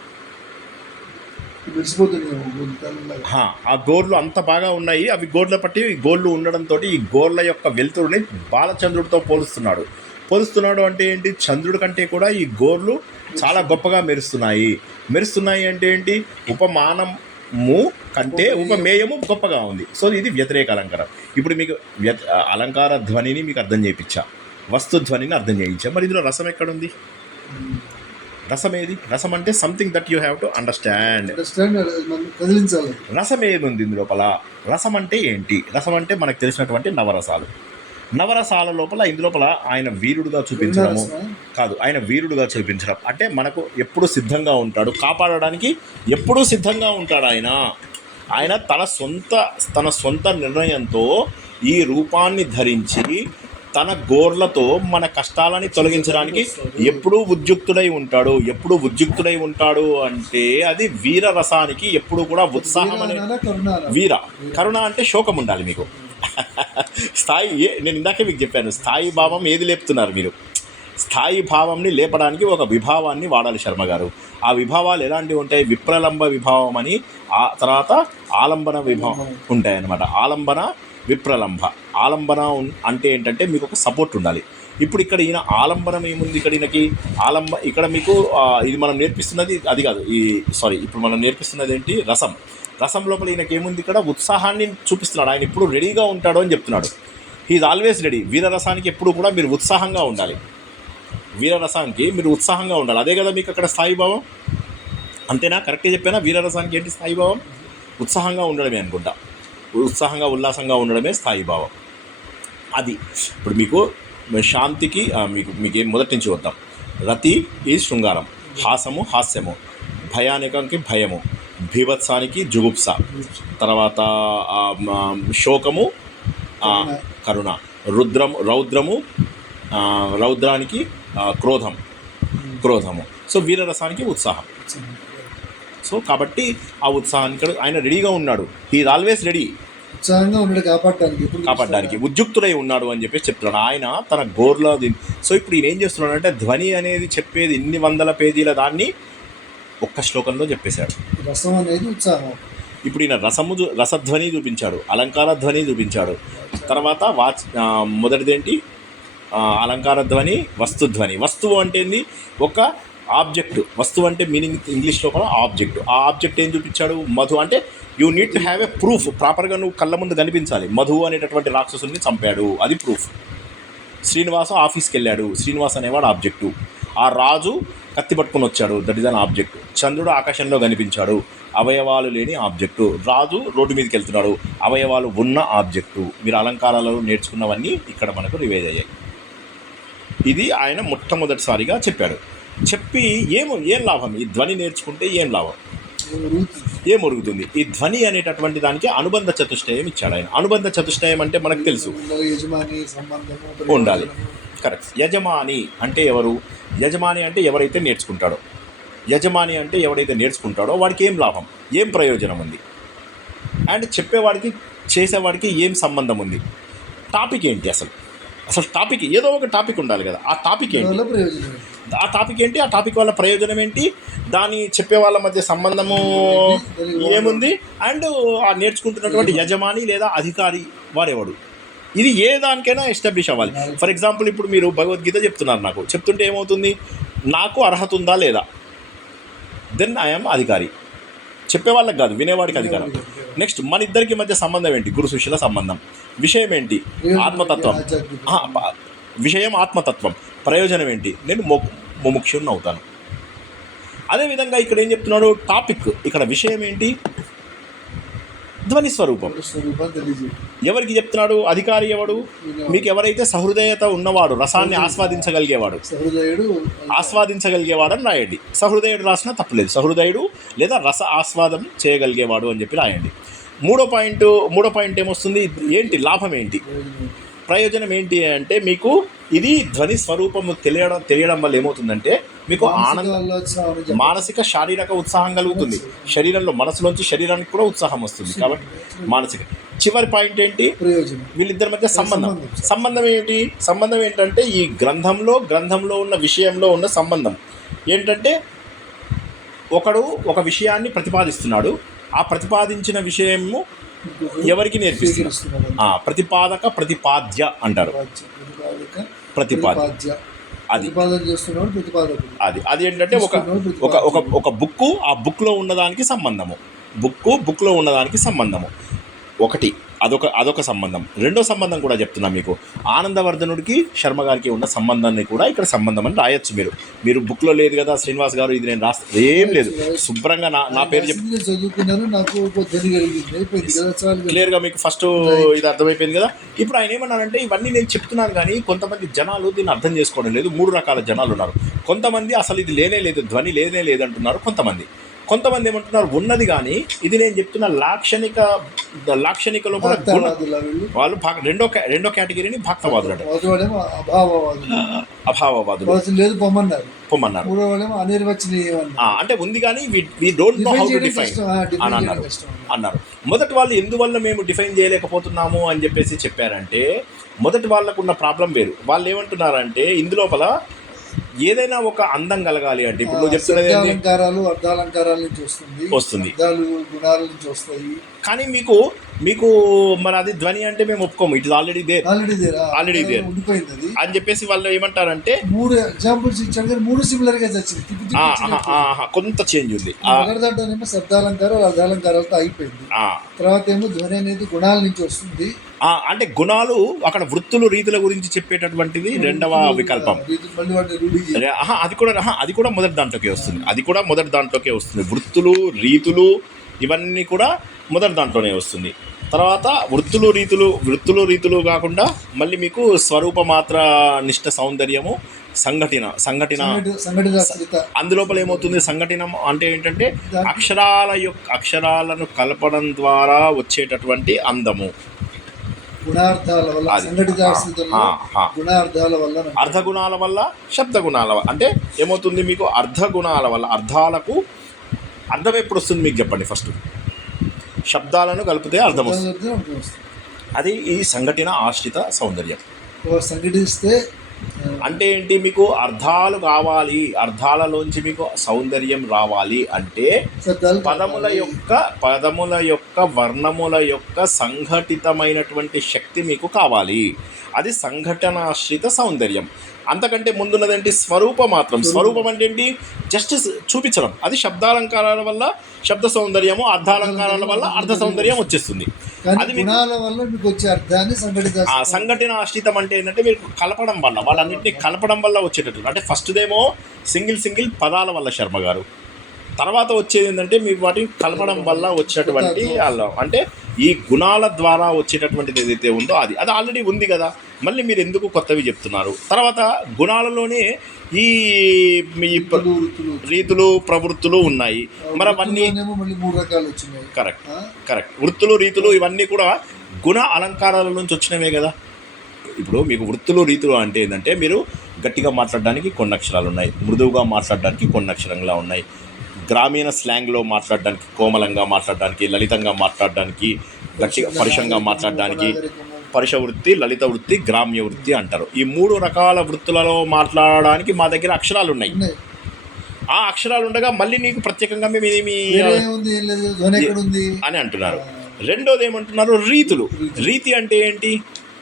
ఆ గోర్లు అంత బాగా ఉన్నాయి, అవి గోర్ల పట్టి గోర్లు ఉండడంతో ఈ గోర్ల యొక్క వెలుతురుని బాలచంద్రుడితో పోలుస్తున్నాడు అంటే ఏంటి? చంద్రుడి కంటే కూడా ఈ గోర్లు చాలా గొప్పగా మెరుస్తున్నాయి అంటే ఏంటి? ఉపమానము కంటే ఉపమేయము గొప్పగా ఉంది. సో ఇది వ్యతిరేక అలంకారం. ఇప్పుడు మీకు అలంకార ధ్వనిని మీకు అర్థం చేయించా, వస్తు ధ్వనిని అర్థం చేయించా. మరి ఇందులో రసం ఎక్కడుంది? రసం ఏది? రసం అంటే something that you have to understand. రసం ఏముంది ఇందులోపల? రసం అంటే ఏంటి? రసం అంటే మనకు తెలిసినటువంటి నవరసాల లోపల ఇందులోపల ఆయన వీరుడుగా చూపించడము కాదు, ఆయన వీరుడుగా చూపించడం అంటే మనకు ఎప్పుడు సిద్ధంగా ఉంటాడు, కాపాడడానికి ఎప్పుడూ సిద్ధంగా ఉంటాడు. ఆయన తన సొంత నిర్ణయంతో ఈ రూపాన్ని ధరించి తన గోర్లతో మన కష్టాలని తొలగించడానికి ఎప్పుడూ ఉద్యుక్తుడై ఉంటాడు అంటే అది వీర రసానికి ఎప్పుడు కూడా ఉత్సాహం అనే కరుణ అంటే శోకం ఉండాలి మీకు. స్థాయి నేను ఇందాకే మీకు చెప్పాను, స్థాయి భావం ఏది లేపుతున్నారు మీరు? స్థాయి భావంని లేపడానికి ఒక విభావాన్ని వాడాలి శర్మ గారు. ఆ విభావాలు ఎలాంటివి ఉంటాయి? విప్రలంబ విభావం అని, ఆ తర్వాత ఆలంబన విభావం ఉంటాయన్నమాట. ఆలంబన, విప్రలంబ. ఆలంబన అంటే ఏంటంటే మీకు ఒక సపోర్ట్ ఉండాలి. ఇప్పుడు ఇక్కడ ఈయన ఆలంబనం ఏముంది? ఇక్కడ మీకు ఇది మనం నేర్పిస్తున్నది అది కాదు. ఇప్పుడు మనం నేర్పిస్తున్నది ఏంటి? రసం లోపల ఈయనకి ఏముంది? ఇక్కడ ఉత్సాహాన్ని చూపిస్తున్నాడు. ఆయన ఇప్పుడు రెడీగా ఉంటాడు అని చెప్తున్నాడు. He's always ready. వీరరసానికి ఎప్పుడు కూడా మీరు ఉత్సాహంగా ఉండాలి. అదే కదా మీకు అక్కడ స్థాయిభావం. అంతేనా? కరెక్ట్గా చెప్పానా? వీరరసానికి ఏంటి స్థాయిభావం? ఉత్సాహంగా ఉండడమే అనుకుంటా. ఉల్లాసంగా ఉండడమే స్థాయిభావం. అది ఇప్పుడు మీకు శాంతికి మీకు మొదటి నుంచి వద్దాం. రతి ఈ శృంగారం, హాస్యము, భయానికంకి భయము, భీభత్సానికి జుగుప్స, తర్వాత శోకము కరుణ, రౌద్రానికి క్రోధము. సో వీరరసానికి ఉత్సాహం. సో కాబట్టి ఆ ఉత్సాహానికి ఆయన రెడీగా ఉన్నాడు. He is always ready. ఉత్సాహంగా ఉన్నాడు, కాపాడడానికి ఉద్యుక్తుడై ఉన్నాడు అని చెప్పేసి చెప్తున్నాడు ఆయన తన గోర్లో. సో ఇప్పుడు ఈయన ఏం చేస్తున్నాడు అంటే ధ్వని అనేది చెప్పేది ఇన్ని వందల పేజీల దాన్ని ఒక్క శ్లోకంలో చెప్పేశాడు. రసం అనేది ఉత్సాహం. ఇప్పుడు ఈయన రసధ్వని చూపించాడు, అలంకార ధ్వని చూపించాడు. తర్వాత మొదటిదేంటి? అలంకార ధ్వని, వస్తుధ్వని. వస్తువు అంటే ఏంది? ఒక ఆబ్జెక్ట్. వస్తువు అంటే మీనింగ్ ఇంగ్లీష్లో కూడా ఆబ్జెక్ట్. ఆ ఆబ్జెక్ట్ ఏం చూపించాడు? మధు. అంటే you need to have a proof. ప్రాపర్గా నువ్వు కళ్ళ ముందు కనిపించాలి. మధు అనేటటువంటి రాక్షసుని చంపాడు, అది ప్రూఫ్. శ్రీనివాస ఆఫీస్కి వెళ్ళాడు, శ్రీనివాస్ అనేవాడు ఆబ్జెక్టు. ఆ రాజు కత్తి పట్టుకుని వచ్చాడు, దట్ ఈజ్ అన్ ఆబ్జెక్ట్. చంద్రుడు ఆకాశంలో కనిపించాడు, అవయవాలు లేని ఆబ్జెక్టు. రాజు రోడ్డు మీదకి వెళ్తున్నాడు, అవయవాలు ఉన్న ఆబ్జెక్టు. మీరు అలంకారాలలో నేర్చుకున్నవన్నీ ఇక్కడ మనకు రివైజ్ అయ్యాయి. ఇది ఆయన మొట్టమొదటిసారిగా చెప్పాడు. చెప్పి ఏం లాభం? ఈ ధ్వని నేర్చుకుంటే ఏం లాభం? ఏం ఒరుగుతుంది? ఈ ధ్వని అనేటటువంటి దానికి అనుబంధ చతుష్టయం ఇచ్చాడు ఆయన. అనుబంధ చతుష్టయం అంటే మనకు తెలుసు ఉండాలి. కరెక్ట్. యజమాని అంటే ఎవరు? యజమాని అంటే ఎవరైతే నేర్చుకుంటాడో వాడికి ఏం లాభం, ఏం ప్రయోజనం ఉంది, అండ్ చెప్పేవాడికి చేసేవాడికి ఏం సంబంధం ఉంది, టాపిక్ ఏంటి? అసలు టాపిక్ ఏదో ఒక టాపిక్ ఉండాలి కదా. ఆ టాపిక్ ఏంటి? ఆ టాపిక్ ఏంటి, ఆ టాపిక్ వల్ల ప్రయోజనం ఏంటి, దాని చెప్పే వాళ్ళ మధ్య సంబంధము ఏముంది, అండ్ ఆ నేర్చుకుంటున్నటువంటి యజమాని లేదా అధికారి వారెవడు, ఇది ఏ దానికైనా ఎస్టాబ్లిష్ అవ్వాలి. ఫర్ ఎగ్జాంపుల్ ఇప్పుడు మీరు భగవద్గీత చెప్తున్నారు, నాకు చెప్తుంటే ఏమవుతుంది, నాకు అర్హత ఉందా లేదా, దెన్ ఐఎమ్ అధికారి. చెప్పేవాళ్ళకి కాదు, వినేవాడికి అధికారం. నెక్స్ట్ మన ఇద్దరికి మధ్య సంబంధం ఏంటి, గురు శిష్యుల సంబంధం. విషయం ఏంటి, ఆత్మతత్వం. విషయం ఆత్మతత్వం. ప్రయోజనం ఏంటి, నేను ముముక్షుణ్ణి అవుతాను. అదేవిధంగా ఇక్కడ ఏం చెప్తున్నాడు, టాపిక్, ఇక్కడ విషయం ఏంటి, ధ్వని స్వరూపం. ఎవరికి చెప్తున్నాడు, అధికారి ఎవడు, మీకు ఎవరైతే సహృదయత ఉన్నవాడు, రసాన్ని ఆస్వాదించగలిగేవాడు అని రాయండి. సహృదయుడు రాసినా తప్పలేదు, సహృదయుడు లేదా రస ఆస్వాదం చేయగలిగేవాడు అని చెప్పి రాయండి. మూడో పాయింట్ ఏమొస్తుంది, ఏంటి లాభం ఏంటి, ప్రయోజనం ఏంటి అంటే మీకు ఇది ధ్వని స్వరూపము తెలియడం వల్ల ఏమవుతుందంటే మీకు మానసిక శారీరక ఉత్సాహం కలుగుతుంది. శరీరంలో మనసులోంచి శరీరానికి కూడా ఉత్సాహం వస్తుంది. కాబట్టి మానసిక. చివరి పాయింట్ ఏంటి, వీళ్ళిద్దరి మధ్య సంబంధం ఏంటి, సంబంధం ఏంటంటే ఈ గ్రంథంలో ఉన్న విషయంలో ఉన్న సంబంధం ఏంటంటే ఒకడు ఒక విషయాన్ని ప్రతిపాదిస్తున్నాడు, ఆ ప్రతిపాదించిన విషయము ఎవరికి నేర్పిస్తున్నారు, ప్రతిపాద్య అంటారు. అది ఏంటంటే ఒక బుక్కు ఆ బుక్లో ఉన్నదానికి సంబంధము ఒకటి, అదొక సంబంధం. రెండో సంబంధం కూడా చెప్తున్నా మీకు, ఆనందవర్ధనుడికి శర్మ గారికి ఉన్న సంబంధాన్ని కూడా ఇక్కడ సంబంధం అని రాయొచ్చు. మీరు బుక్లో లేదు కదా శ్రీనివాస్ గారు, ఇది నేను రాస్తే ఏం లేదు, శుభ్రంగా నా పేరు చెప్పి క్లియర్గా మీకు ఫస్ట్ ఇది అర్థమైపోయింది కదా. ఇప్పుడు ఆయన ఏమన్నారంటే ఇవన్నీ నేను చెప్తున్నాను కానీ కొంతమంది జనాలు దీన్ని అర్థం చేసుకోవడం లేదు. 3 రకాల జనాలు ఉన్నారు. కొంతమంది అసలు ఇది లేనే లేదు, ధ్వని లేనే లేదంటున్నారు. కొంతమంది ఏమంటున్నారు ఉన్నది కానీ ఇది నేను చెప్తున్న లాక్షణికలో కూడా వాళ్ళు రెండో కేటగిరీని భక్తవాదులు అంటారు, అభావవాదులు. పొమ్మన్నారు అంటే ఉంది కానీ we don't know how to define అని అన్నారు. మొదటి వాళ్ళు ఎందువల్ల మేము డిఫైన్ చేయలేకపోతున్నాము అని చెప్పారంటే మొదటి వాళ్ళకున్న ప్రాబ్లం వేరు. వాళ్ళు ఏమంటున్నారంటే ఇందులోపల ఏదైనా ఒక అందం కలగాలి అంటే ఇప్పుడు నువ్వు చెప్తున్నది అర్ధాలంకారాల నుంచి వస్తుంది, గుణాల నుంచి వస్తాయి. కానీ మీకు మరి అది ధ్వని అంటే మేము ఒప్పుకోము, ఇట్ ఇస్ ఆల్రెడీ దేర్ అని చెప్పేసి వాళ్ళు ఏమంటారంటే 3 ఎగ్జాంపుల్స్ ఇచ్చాడు కానీ 3 సిమిలర్ గా కొంత చేంజ్ ఉంది. మొదటిదాంట్లో శబ్దాలంకారాలు అర్ధాలంకారాలతో అయిపోయింది. తర్వాత ఏమో ధ్వని అనేది గుణాల నుంచి వస్తుంది. అంటే గుణాలు అక్కడ వృత్తులు రీతుల గురించి చెప్పేటటువంటిది రెండవ వికల్పం. అది కూడా మొదటి దాంట్లోకే వస్తుంది. వృత్తులు రీతులు ఇవన్నీ కూడా మొదటి దాంట్లోనే వస్తుంది. తర్వాత వృత్తులు రీతులు కాకుండా మళ్ళీ మీకు స్వరూప మాత్ర నిష్ట సౌందర్యము సంఘటన అందులోపల ఏమవుతుంది, సంఘటన అంటే ఏంటంటే అక్షరాలను కలపడం ద్వారా వచ్చేటటువంటి అందము, అర్ధగుణాల వల్ల శబ్దగుణాల వల్ల. అంటే ఏమవుతుంది మీకు అర్ధగుణాల వల్ల, అర్థాలకు అర్థం ఎప్పుడు వస్తుంది మీకు చెప్పండి. ఫస్ట్ శబ్దాలను కలిపితే అర్థం వస్తుంది, అది ఈ సంఘటన ఆశ్రిత సౌందర్యం. సంఘటిస్తే అంటే ఏంటి, మీకు అర్థాలు కావాలి, అర్థాలలోంచి మీకు సౌందర్యం రావాలి అంటే పదముల యొక్క వర్ణముల యొక్క సంఘటితమైనటువంటి శక్తి మీకు కావాలి. అది సంఘటనాశ్రిత సౌందర్యం. అంతకంటే ముందున్నదేంటి, స్వరూపం అంటే ఏంటి, జస్ట్ చూపించడం. అది శబ్దాలంకారాల వల్ల శబ్ద సౌందర్యము, అర్ధాలంకారాల వల్ల అర్ధ సౌందర్యం వచ్చేస్తుంది. అది సంఘటన ఆశ్రితం అంటే ఏంటంటే మీరు కలపడం వల్ల, వాళ్ళన్నింటినీ కలపడం వల్ల వచ్చేటట్టు. అంటే ఫస్ట్దేమో సింగిల్ పదాల వల్ల శర్మ గారు, తర్వాత వచ్చేది ఏంటంటే మీరు వాటిని కలపడం వల్ల వచ్చేటువంటి అంటే ఈ గుణాల ద్వారా వచ్చేటటువంటిది ఏదైతే ఉందో అది ఆల్రెడీ ఉంది కదా, మళ్ళీ మీరు ఎందుకు కొత్తవి చెప్తున్నారు. తర్వాత గుణాలలోనే ఈ రీతులు ప్రవృత్తులు ఉన్నాయి. మరి అవన్నీ కరెక్ట్ వృత్తులు రీతులు ఇవన్నీ కూడా గుణ అలంకారాల నుంచి వచ్చినవే కదా. ఇప్పుడు మీకు వృత్తులు రీతులు అంటే ఏంటంటే మీరు గట్టిగా మాట్లాడడానికి కొన్ని అక్షరాలు ఉన్నాయి, మృదువుగా మాట్లాడడానికి కొన్ని అక్షరంగా ఉన్నాయి, గ్రామీణ స్లాంగ్లో మాట్లాడడానికి, కోమలంగా మాట్లాడడానికి, లలితంగా మాట్లాడడానికి, గట్టిగా పరుషంగా మాట్లాడడానికి, పరుష వృత్తి, లలిత వృత్తి, గ్రామ్య వృత్తి అంటారు. ఈ 3 రకాల వృత్తులలో మాట్లాడడానికి మా దగ్గర అక్షరాలు ఉన్నాయి. ఉన్నాయి. ఆ అక్షరాలు ఉండగా మళ్ళీ నీకు ప్రత్యేకంగా మేము ఏమి వేరే ఏముంది, ఏం లేదు, ధ్వని ఎక్కడ ఉంది అని అంటున్నారు. రెండోది ఏమంటున్నారు, రీతులు. రీతి అంటే ఏంటి?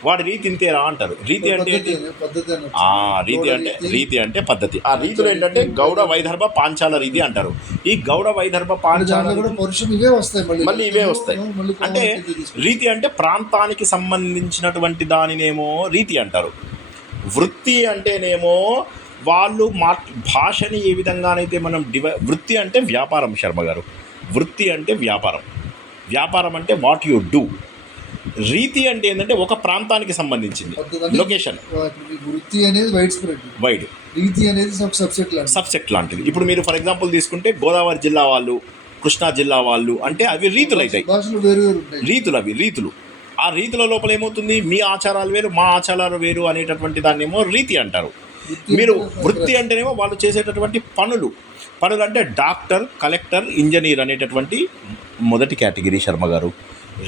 వాడి రీతి ఇంతేరా అంటారు. రీతి అంటే ఏంటి? పద్ధతి అన్నట్టు. రీతి అంటే పద్ధతి. ఆ రీతులు ఏంటంటే గౌడ, వైదర్భ, పాంచాల రీతి అంటారు. ఈ గౌడ, వైదర్భ, పాంచాల దాంట్లో కూడా పరుషం ఇవే వస్తాయి, మళ్ళీ ఇవే వస్తాయి. మళ్ళీ అంటే కోమటి తీసుకుంటాం. రీతి అంటే ప్రాంతానికి సంబంధించినటువంటి దానినేమో రీతి అంటారు. వృత్తి అంటేనేమో వాళ్ళు భాషని ఏ విధంగానైతే మనం వృత్తి అంటే వ్యాపారం శర్మ గారు. వృత్తి అంటే వ్యాపారం. వ్యాపారం అంటే వాట్ యు డూ. రీతి అంటే ఏంటంటే ఒక ప్రాంతానికి సంబంధించింది, పద్ధతి లొకేషన్. వృత్తి అనేది వైడ్ స్ప్రెడ్, వైడ్. రీతి అనేది సబ్సెట్ లాంటిది. ఇప్పుడు మీరు ఫర్ ఎగ్జాంపుల్ తీసుకుంటే గోదావరి జిల్లా వాళ్ళు, కృష్ణా జిల్లా వాళ్ళు అంటే అవి రీతులు అవుతాయి. భాషలు వేరు వేరు ఉంటాయి. రీతులు అవి రీతులు. ఆ రీతుల లోపల ఏమవుతుంది, మీ ఆచారాలు వేరు, మా ఆచారాలు వేరు అనేటటువంటి దాన్ని ఏమో రీతి అంటారు. మీరు వృత్తి అంటేనేమో వాళ్ళు చేసేటటువంటి పనులు అంటే డాక్టర్, కలెక్టర్, ఇంజనీర్ అనేటటువంటి మొదటి కేటగిరీ శర్మ గారు.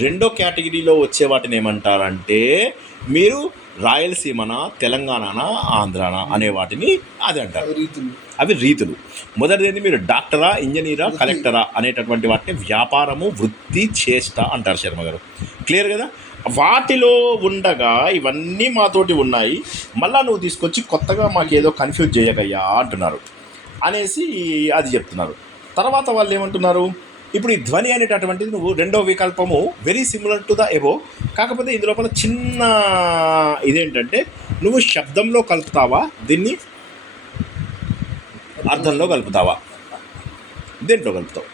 రెండో కేటగిరీలో వచ్చే వాటిని ఏమంటారంటే మీరు రాయలసీమన, తెలంగాణన, ఆంధ్రానా అనే వాటిని అది అంటారు. అవి రీతులు. మొదటిది మీరు డాక్టరా, ఇంజనీరా, కలెక్టరా అనేటటువంటి వాటిని వ్యాపారము, వృత్తి, చేష్ట అంటారు శర్మ గారు. క్లియర్ కదా? వాటిలో ఉండగా ఇవన్నీ మాతోటి ఉన్నాయి, మళ్ళా నువ్వు తీసుకొచ్చి కొత్తగా మాకేదో కన్ఫ్యూజ్ చేయకయ్యా అంటున్నారు అనేసి అది చెప్తున్నారు. తర్వాత వాళ్ళు ఏమంటున్నారు, ఇప్పుడు ఈ ధ్వని అనేటటువంటిది నువ్వు రెండో వికల్పము very similar to the above, కాకపోతే ఇందులోపల చిన్న ఇదేంటంటే నువ్వు శబ్దంలో కలుపుతావా, దీన్ని అర్థంలో కలుపుతావా, దేంట్లో కలుపుతావు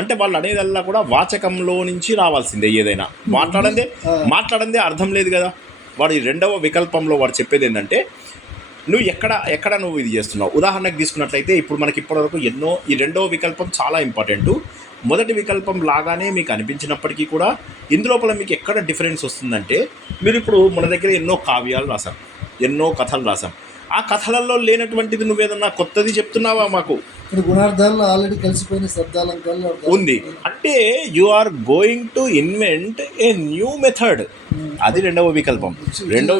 అంటే వాళ్ళు అనేదల్లా కూడా వాచకంలో నుంచి రావాల్సిందే. ఏదైనా మాట్లాడందే అర్థం లేదు కదా. వాడు ఈ రెండవ వికల్పంలో వాడు చెప్పేది ఏంటంటే నువ్వు ఎక్కడ నువ్వు ఇది చేస్తున్నావు. ఉదాహరణకు తీసుకున్నట్లయితే ఇప్పుడు మనకి ఇప్పటివరకు ఈ రెండవ వికల్పం చాలా ఇంపార్టెంటు. మొదటి వికల్పం లాగానే మీకు అనిపించినప్పటికీ కూడా ఇందులోపల మీకు ఎక్కడ డిఫరెన్స్ వస్తుందంటే, మీరు ఇప్పుడు మన దగ్గర ఎన్నో కావ్యాలు రాసాం, ఎన్నో కథలు రాసాం. ఆ కథలలో లేనటువంటిది నువ్వేదన్నా కొత్తది చెప్తున్నావా మాకు? గుణార్థాల్లో ఆల్రెడీ కలిసిపోయిన శబ్దాలంకారాలు ఉంది అంటే you are going to invent a new method. అది రెండవ వికల్పం. రెండవ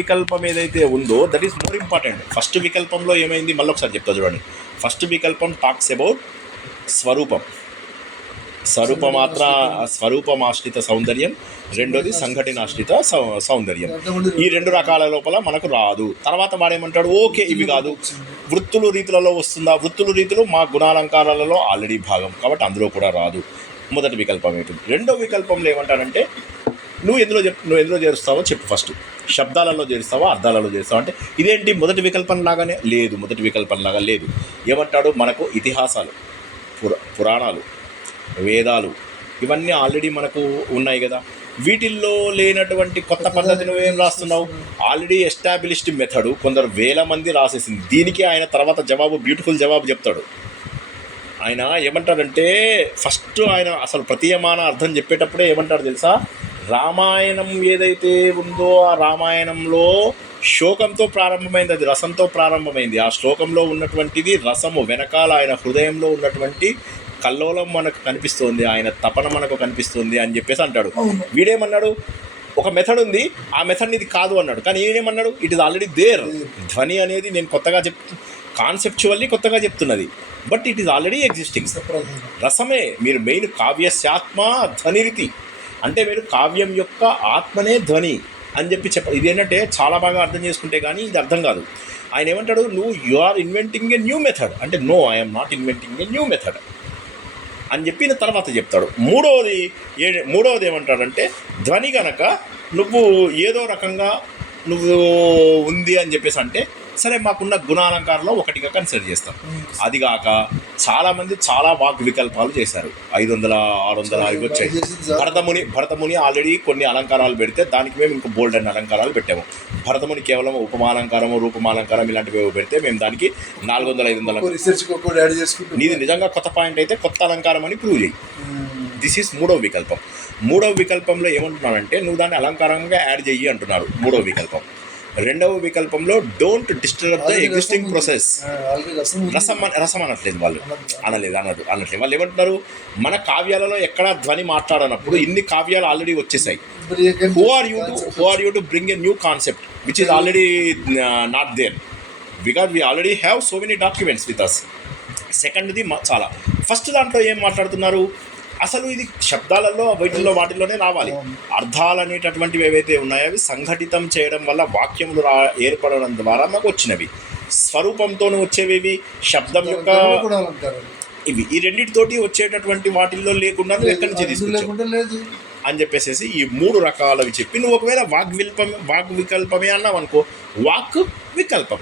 వికల్పం ఏదైతే ఉందో that is more important. First వికల్పంలో ఏమైంది మళ్ళీ ఒకసారి చెప్తా చూడండి. ఫస్ట్ వికల్పం టాక్స్ అబౌట్ స్వరూపమాశ్రిత సౌందర్యం, రెండోది సంఘటనాశ్రిత సౌందర్యం. ఈ 2 రకాల లోపల మనకు రాదు. తర్వాత వాడేమంటాడు, ఓకే ఇవి కాదు, వృత్తులు రీతులలో వస్తుందా, వృత్తులు రీతులు మా గుణాలంకారాలలో ఆల్రెడీ భాగం కాబట్టి అందులో కూడా రాదు. మొదటి వికల్పం ఏంటి. రెండో వికల్పంలో ఏమంటాడంటే నువ్వు ఎందులో చేరుస్తావో చెప్పు. ఫస్ట్ శబ్దాలలో చేరుస్తావా, అర్థాలలో చేరుస్తావా అంటే ఇదేంటి మొదటి వికల్పం లాగానే లేదు. మొదటి వికల్పం లాగా లేదు. ఏమంటాడు, మనకు ఇతిహాసాలు, పురాణాలు, వేదాలు ఇవన్నీ ఆల్రెడీ మనకు ఉన్నాయి కదా. వీటిల్లో లేనటువంటి కొత్త పద్ధతి నువ్వేం రాస్తున్నావు? ఆల్రెడీ ఎస్టాబ్లిష్డ్ మెథడు కొందరు వేల మంది రాసేసింది. దీనికి ఆయన తర్వాత బ్యూటిఫుల్ జవాబు చెప్తాడు. ఆయన ఏమంటాడంటే ఫస్ట్ ఆయన అసలు ప్రతీయమాన అర్థం చెప్పేటప్పుడే ఏమంటాడు తెలుసా, రామాయణం ఏదైతే ఉందో ఆ రామాయణంలో శోకంతో ప్రారంభమైంది, అది రసంతో ప్రారంభమైంది. ఆ శ్లోకంలో ఉన్నటువంటిది రసము, వెనకాల ఆయన హృదయంలో ఉన్నటువంటి కల్లోలం మనకు కనిపిస్తుంది, ఆయన తపన మనకు కనిపిస్తుంది అని చెప్పేసి అంటాడు. వీడేమన్నాడు, ఒక మెథడ్ ఉంది, ఆ మెథడ్ ఇది కాదు అన్నాడు. కానీ ఏమన్నాడు, ఇట్ ఈస్ ఆల్రెడీ దేర్. ధ్వని అనేది నేను కొత్తగా కాన్సెప్చువల్లీ కొత్తగా చెప్తున్నది, but it is already existing. రసమే మీరు మెయిన్ కావ్యస్యాత్మ ధ్వనిరితి అంటే మీరు కావ్యం యొక్క ఆత్మనే ధ్వని అని చెప్పి ఇది ఏంటంటే చాలా బాగా అర్థం చేసుకుంటే కానీ ఇది అర్థం కాదు. ఆయన ఏమంటాడు, you are inventing a new method అంటే no, I'm not inventing a new method అని చెప్పిన తర్వాత చెప్తాడు. మూడవది ఏమంటాడంటే ధ్వని కనుక నువ్వు ఏదో రకంగా నువ్వు ఉంది అని చెప్పేసి అంటే సరే మాకున్న గుణాలంకారంలో ఒకటిగా కన్సిడర్ చేస్తాం. అదిగాక చాలామంది చాలా వాక్ వికల్పాలు చేశారు. 500, 600 అవి వచ్చాయి. భరతముని ఆల్రెడీ కొన్ని అలంకారాలు పెడితే దానికి మేము ఇంకో బోల్డ్ అన్న అలంకారాలు పెట్టాము. భరతముని కేవలం ఉపమాలంకారము, రూపమాలంకారం ఇలాంటివి పెడితే మేము దానికి 400, 500. నీది నిజంగా కొత్త పాయింట్ అయితే కొత్త అలంకారం అని ప్రూవ్ చేయి. దిస్ ఈజ్ మూడవ వికల్పం. మూడవ వికల్పంలో ఏమంటున్నానంటే నువ్వు దాన్ని అలంకారంగా యాడ్ చెయ్యి అంటున్నారు. మూడవ వికల్పం. రెండవ వికల్పంలో don't disturb the existing process. Already రసం అనట్లేదు వాళ్ళు, అనట్లేదు వాళ్ళు ఏమంటున్నారు, మన కావ్యాలలో ఎక్కడ ధ్వని మాట్లాడనప్పుడు ఇన్ని కావ్యాలు ఆల్రెడీ వచ్చేసాయి. Who are you to bring a new concept which is already not there, because we already have so many documents with us. సెకండ్ది చాలా. ఫస్ట్ దాంట్లో ఏం మాట్లాడుతున్నారు, అసలు ఇది శబ్దాలలో వాటిల్లోనే రావాలి. అర్థాలు అనేటటువంటివి ఏవైతే ఉన్నాయో అవి సంఘటితం చేయడం వల్ల వాక్యములు ఏర్పడడం ద్వారా మాకు వచ్చినవి. స్వరూపంతో వచ్చేవి శబ్దం యొక్క ఇవి, ఈ రెండింటితోటి వచ్చేటటువంటి వాటిల్లో లేకుండా నువ్వు ఎక్కడి నుంచి తీసుకొచ్చావు అని చెప్పేసి ఈ 3 రకాలవి చెప్పి, నువ్వు ఒకవేళ వాక్ వికల్పమే అన్నావు అనుకో, వాక్కు వికల్పం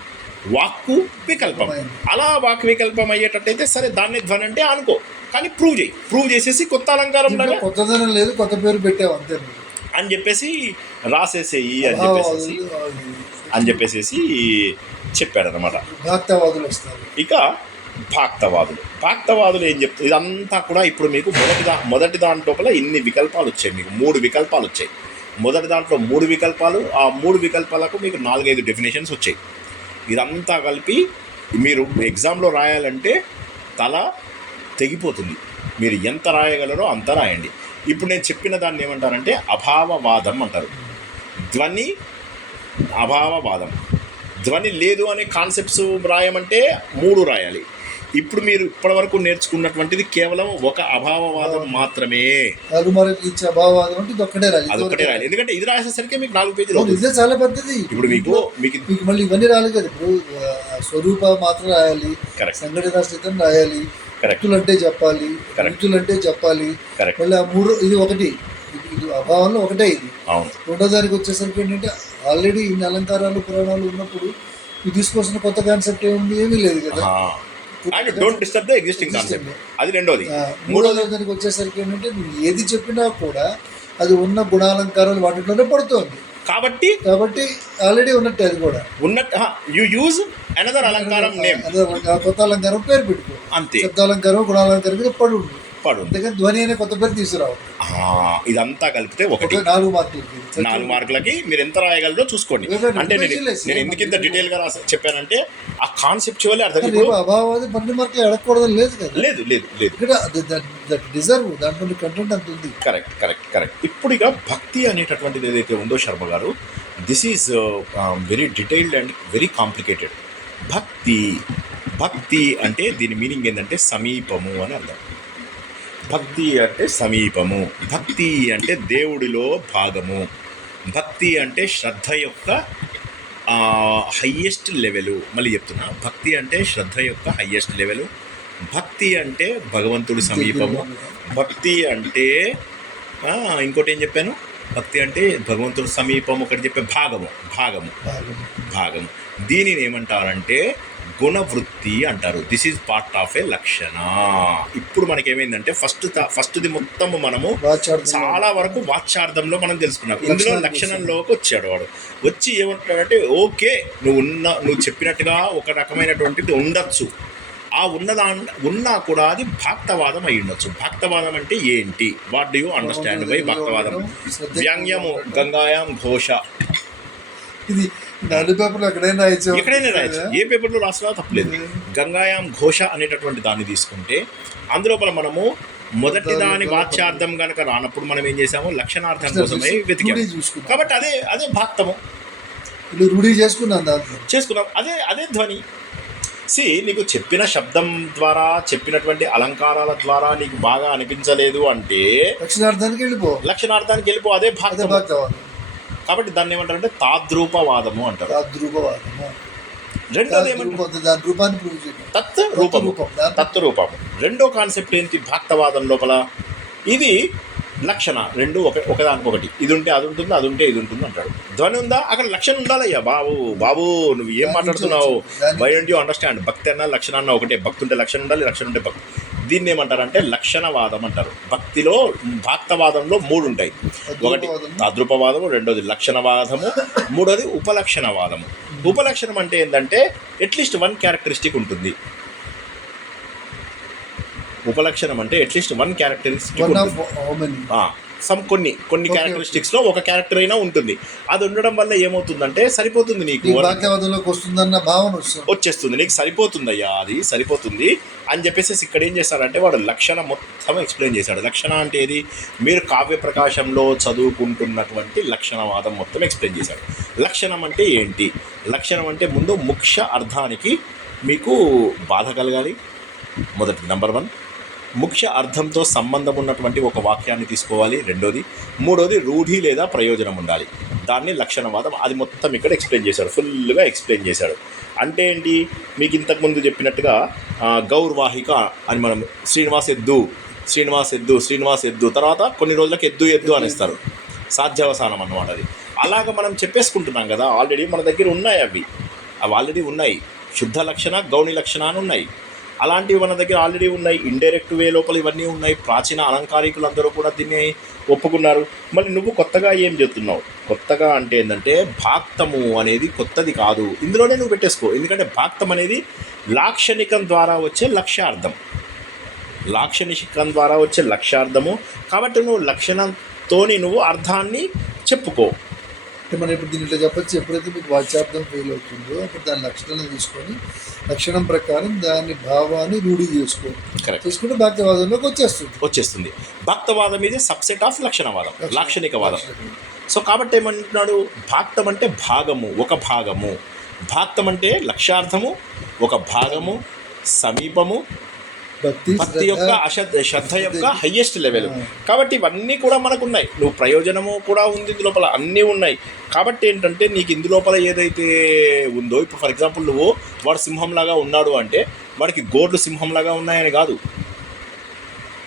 అలా వాక్ వికల్పం అయ్యేటట్టయితే సరే దాన్ని ధ్వని అంటే అనుకో, కానీ ప్రూవ్ చేసేసి కొత్త అలంకారం కొత్తదనం లేదు, కొత్త పేరు పెట్టావు అంతే అని చెప్పేసి రాసేసేయి అని చెప్పేసి చెప్పాడు అనమాట. భక్తవాదులు వస్తారు. ఇక భాక్తవాదులు ఏం చెప్తారు, ఇదంతా కూడా ఇప్పుడు మీకు మొదటి దాంట్లో ఇన్ని వికల్పాలు వచ్చాయి, మీకు 3 వికల్పాలు వచ్చాయి. మొదటి దాంట్లో 3 వికల్పాలు, ఆ 3 వికల్పాలకు మీకు 4-5 డెఫినేషన్స్ వచ్చాయి. ఇదంతా కలిపి మీరు ఎగ్జామ్లో రాయాలంటే తల తెగిపోతుంది. మీరు ఎంత రాయగలరో అంత రాయండి. ఇప్పుడు నేను చెప్పిన దాన్ని ఏమంటారంటే అభావవాదం అంటారు. ధ్వని అభావవాదం, ధ్వని లేదు అనే కాన్సెప్ట్స్ రాయమంటే 3 రాయాలి. ఇప్పుడు మీరు ఇప్పటివరకు నేర్చుకున్నటువంటిది కేవలం ఒక అభావవాదం మాత్రమే. అభావవాదం అంటే అదొక్కటే రాయాలి, ఎందుకంటే ఇది రాసేసరికి మీకు 4 పేజీలు. ఇదే చాలా పెద్దది. ఇప్పుడు మీకు మళ్ళీ ఇవన్నీ రాలేదు కదా. ఇప్పుడు స్వరూప మాత్రం రాయాలి, సంఘటన స్థితం రాయాలి, వ్యక్తులు అంటే చెప్పాలి, వ్యక్తులు అంటే చెప్పాలి. మళ్ళీ ఆ 3 ఇది ఒకటి, ఇది అభావంలో ఒకటే. ఇది రెండో దానికి వచ్చేసరికి ఏంటంటే ఆల్రెడీ ఇన్ని అలంకారాలు పురాణాలు ఉన్నప్పుడు ఇది తీసుకోవాల్సిన కొత్త కాన్సెప్ట్ ఏమీ లేదు కదా. Don't disturb the existing concept, అది రెండోది. మూడో దానికి వచ్చేసరికి ఏంటంటే నువ్వు ఏది చెప్పినా కూడా అది ఉన్న గుణాలంకారాలు వాటిలోనే పడుతుంది. కాబట్టి ఆల్రెడీ ఉన్నట్టు అది కూడా ఉన్నట్టు యు యూజ్ అనదర్ అలంకారం నేమ్, కొత్త అలంకారం పేరు పెట్టుకో అంతే. శబ్దాలంకారం గుణాలంకారం మీద పడు. అందుకని ధ్వని అనే కొత్త పేరు తీసుకురావు. ఇదంతా కలిపితే 4 మార్కులకి మీరు ఎంత రాయగలరో చూసుకోండి. అంటే నేను ఎందుకు ఇంత డీటెయిల్ గా చెప్పానంటే ఆ కాన్సెప్చువల్ అర్థం. అభావాది 12 మార్కులు అడగకూడదు లేదు కదా. లేదు డిజర్వ్ దాంట్లో కంటెంట్ అంత ఉంది. కరెక్ట్. ఇప్పుడు ఇక భక్తి అనేటటువంటిది ఏదైతే ఉందో శర్మ గారు, this is very detailed and very complicated. భక్తి అంటే దీని మీనింగ్ ఏంటంటే సమీపము అని అర్థం. భక్తి అంటే సమీపము, భక్తి అంటే దేవుడిలో భాగము, భక్తి అంటే శ్రద్ధ యొక్క హయ్యెస్ట్ లెవెలు. మళ్ళీ చెప్తున్నా, భక్తి అంటే శ్రద్ధ యొక్క హయ్యెస్ట్ లెవెలు, భక్తి అంటే భగవంతుడి సమీపము, భక్తి అంటే ఇంకోటి ఏం చెప్పాను, భక్తి అంటే భగవంతుడి సమీపం, ఒకటి చెప్పే భాగము. దీనిని ఏమంటారంటే గుణవృత్తి అంటారు. దిస్ ఈజ్ పార్ట్ ఆఫ్ ఏ లక్షణ. ఇప్పుడు మనకేమైందంటే ఫస్ట్ది మొత్తము మనము చాలా వరకు వాచ్యార్థంలో మనం తెలుసుకున్నాం. ఇందులో లక్షణంలోకి వచ్చాడు వాడు. వచ్చి ఏమంటాడంటే ఓకే నువ్వు చెప్పినట్టుగా ఒక రకమైనటువంటిది ఉండొచ్చు, ఆ ఉన్నా కూడా అది భక్తవాదం అయి ఉండొచ్చు. భక్తవాదం అంటే ఏంటి? What do you understand by భక్తవాదం? వ్యంగ్యము గంగాయాం ఘోష. ఇది ఎక్కడైనా రాయచ్చు, ఏ పేపర్లో రాసినా తప్పలేదు. గంగాయాం ఘోష అనేటటువంటి దాన్ని తీసుకుంటే అందులోపల మనము మొదటి దాని వాచ్యార్థం కనుక రానప్పుడు మనం ఏం చేసాము, లక్షణార్థం కోసమై వెతికాము. కాబట్టి అదే భక్తము రూఢి చేసుకున్నాం. అదే ధ్వని. నీకు చెప్పిన శబ్దం ద్వారా, చెప్పినటువంటి అలంకారాల ద్వారా నీకు బాగా అనిపించలేదు అంటే లక్షణార్థానికి వెళ్ళిపో, అదే భక్తవాదం. కాబట్టి దాన్ని ఏమంటారంటే తాద్రూపవాదము అంటారు. రెండోది తత్రూపము. రెండో కాన్సెప్ట్ ఏంటి భక్తవాదం లోపల? ఇది లక్షణ రెండు ఒకదానికొకటి. ఇది ఉంటే అది ఉంటుంది, అది ఉంటే ఇది ఉంటుంది అంటాడు. ధ్వని ఉందా, అక్కడ లక్షణం ఉండాలయ్యా. బాబు నువ్వు ఏం మాట్లాడుతున్నావు? Why don't you understand? భక్తి అన్నా లక్షణ అన్నా ఒకటే. భక్తి ఉంటే లక్షణం ఉండాలి, లక్షణం ఉంటే భక్తి. దీన్ని ఏమంటారంటే లక్షణవాదం అంటారు. భక్తిలో భక్తవాదంలో 3 ఉంటాయి. ఒకటి తద్రూపవాదము, రెండోది లక్షణవాదము, మూడోది ఉపలక్షణవాదము. ఉపలక్షణం అంటే ఏంటంటే అట్లీస్ట్ 1 క్యారెక్టరిస్టిక్ ఉంటుంది. ఉపలక్షణం అంటే అట్లీస్ట్ 1 క్యారెక్టరిస్టిక్ ఉంటుంది. కొన్ని క్యారెక్టరిస్టిక్స్లో ఒక క్యారెక్టర్ అయినా ఉంటుంది. అది ఉండడం వల్ల ఏమవుతుందంటే సరిపోతుంది నీకు, ఈ భాగ్యవాదంలోకి వస్తుందన్న భావన వచ్చేస్తుంది, నీకు సరిపోతుందయ్యా, అది సరిపోతుంది అని చెప్పేసి ఇక్కడ ఏం చేస్తాడంటే వాడు లక్షణ మొత్తం ఎక్స్ప్లెయిన్ చేశాడు. లక్షణ అంటే ఏది, మీరు కావ్య ప్రకాశంలో చదువుకుంటున్నటువంటి లక్షణవాదం మొత్తం ఎక్స్ప్లెయిన్ చేశాడు. లక్షణం అంటే ఏంటి, లక్షణం అంటే ముందు ముఖ్య అర్థానికి మీకు బాధ కలగాలి, మొదటి నెంబర్ 1. ముఖ్య అర్థంతో సంబంధం ఉన్నటువంటి ఒక వాక్యాన్ని తీసుకోవాలి, రెండోది. మూడోది రూఢి లేదా ప్రయోజనం ఉండాలి, దాన్ని లక్షణవాదం. అది మొత్తం ఇక్కడ ఎక్స్ప్లెయిన్ చేశాడు, ఫుల్గా ఎక్స్ప్లెయిన్ చేశాడు. అంటే ఏంటి, మీకు ఇంతకుముందు చెప్పినట్టుగా గౌర్వాహిక అని మనం శ్రీనివాస్ ఎద్దు తర్వాత కొన్ని రోజులకి ఎద్దు అనేస్తారు, సాధ్యవసానం అన్నమాట. అది అలాగ మనం చెప్పేసుకుంటున్నాం కదా, ఆల్రెడీ మన దగ్గర ఉన్నాయి, అవి ఆల్రెడీ ఉన్నాయి. శుద్ధ లక్షణ, గౌణి లక్షణ అని ఉన్నాయి, అలాంటివి మన దగ్గర ఆల్రెడీ ఉన్నాయి. ఇండైరెక్ట్ వే లోపల ఇవన్నీ ఉన్నాయి. ప్రాచీన అలంకారికులు అందరూ కూడా దీన్ని ఒప్పుకున్నారు. మళ్ళీ నువ్వు కొత్తగా ఏం చెప్తున్నావు, కొత్తగా అంటే ఏంటంటే భాక్తము అనేది కొత్తది కాదు, ఇందులోనే నువ్వు పెట్టేసుకో. ఎందుకంటే భాక్తం అనేది లాక్షణికం ద్వారా వచ్చే లక్ష్యార్థము కాబట్టి నువ్వు లక్షణంతోని నువ్వు అర్థాన్ని చెప్పుకో. అంటే మనం ఇప్పుడు దీంట్లో చెప్పచ్చు, ఎప్పుడైతే మీకు వాచ్యార్థం ఫెయిల్ అవుతుందో అప్పుడు దాని లక్షణాలను తీసుకొని లక్షణం ప్రకారం దాని భావాన్ని రూఢి చేసుకుంటే భక్తవాదంలోకి వచ్చేస్తుంది. భక్తవాదం ఇది సబ్సెట్ ఆఫ్ లక్షణవాదం, లాక్షణికవాదం. సో కాబట్టి ఏమంటున్నాడు, భాక్తం అంటే భాగము, ఒక భాగము. భాక్తం అంటే లక్ష్యార్థము, ఒక భాగము, సమీపము, భక్తి యొక్క శ్రద్ధ యొక్క హయ్యెస్ట్ లెవెల్. కాబట్టి ఇవన్నీ కూడా మనకు ఉన్నాయి. నువ్వు ప్రయోజనము కూడా ఉంది ఇందు లోపల, అన్నీ ఉన్నాయి. కాబట్టి ఏంటంటే నీకు ఇందు లోపల ఏదైతే ఉందో, ఇప్పుడు ఫర్ ఎగ్జాంపుల్ నువ్వు వాడు సింహంలాగా ఉన్నాడు అంటే వాడికి గోర్లు సింహంలాగా ఉన్నాయని కాదు,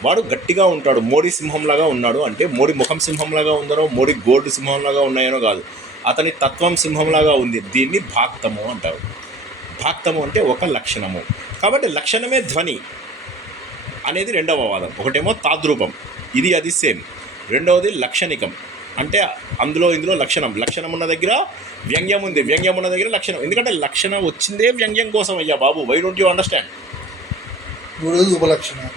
వాడు గట్టిగా ఉంటాడు. మోడీ సింహంలాగా ఉన్నాడు అంటే మోడీ ముఖం సింహంలాగా ఉందనో మోడీ గోర్లు సింహంలాగా ఉన్నాయనో కాదు, అతని తత్వం సింహంలాగా ఉంది. దీన్ని భాక్తము అంటారు. భాక్తము అంటే ఒక లక్షణము. కాబట్టి లక్షణమే ధ్వని అనేది రెండవ వాదం. ఒకటేమో తాద్రూపం, ఇది అది సేమ్. రెండవది లక్షణికం, అంటే ఇందులో లక్షణం ఉన్న దగ్గర వ్యంగ్యం ఉంది, వ్యంగ్యం ఉన్న దగ్గర లక్షణం. ఎందుకంటే లక్షణం వచ్చిందే వ్యంగ్యం కోసం అయ్యా బాబు, వై డోంట్ యూ అండర్స్టాండ్.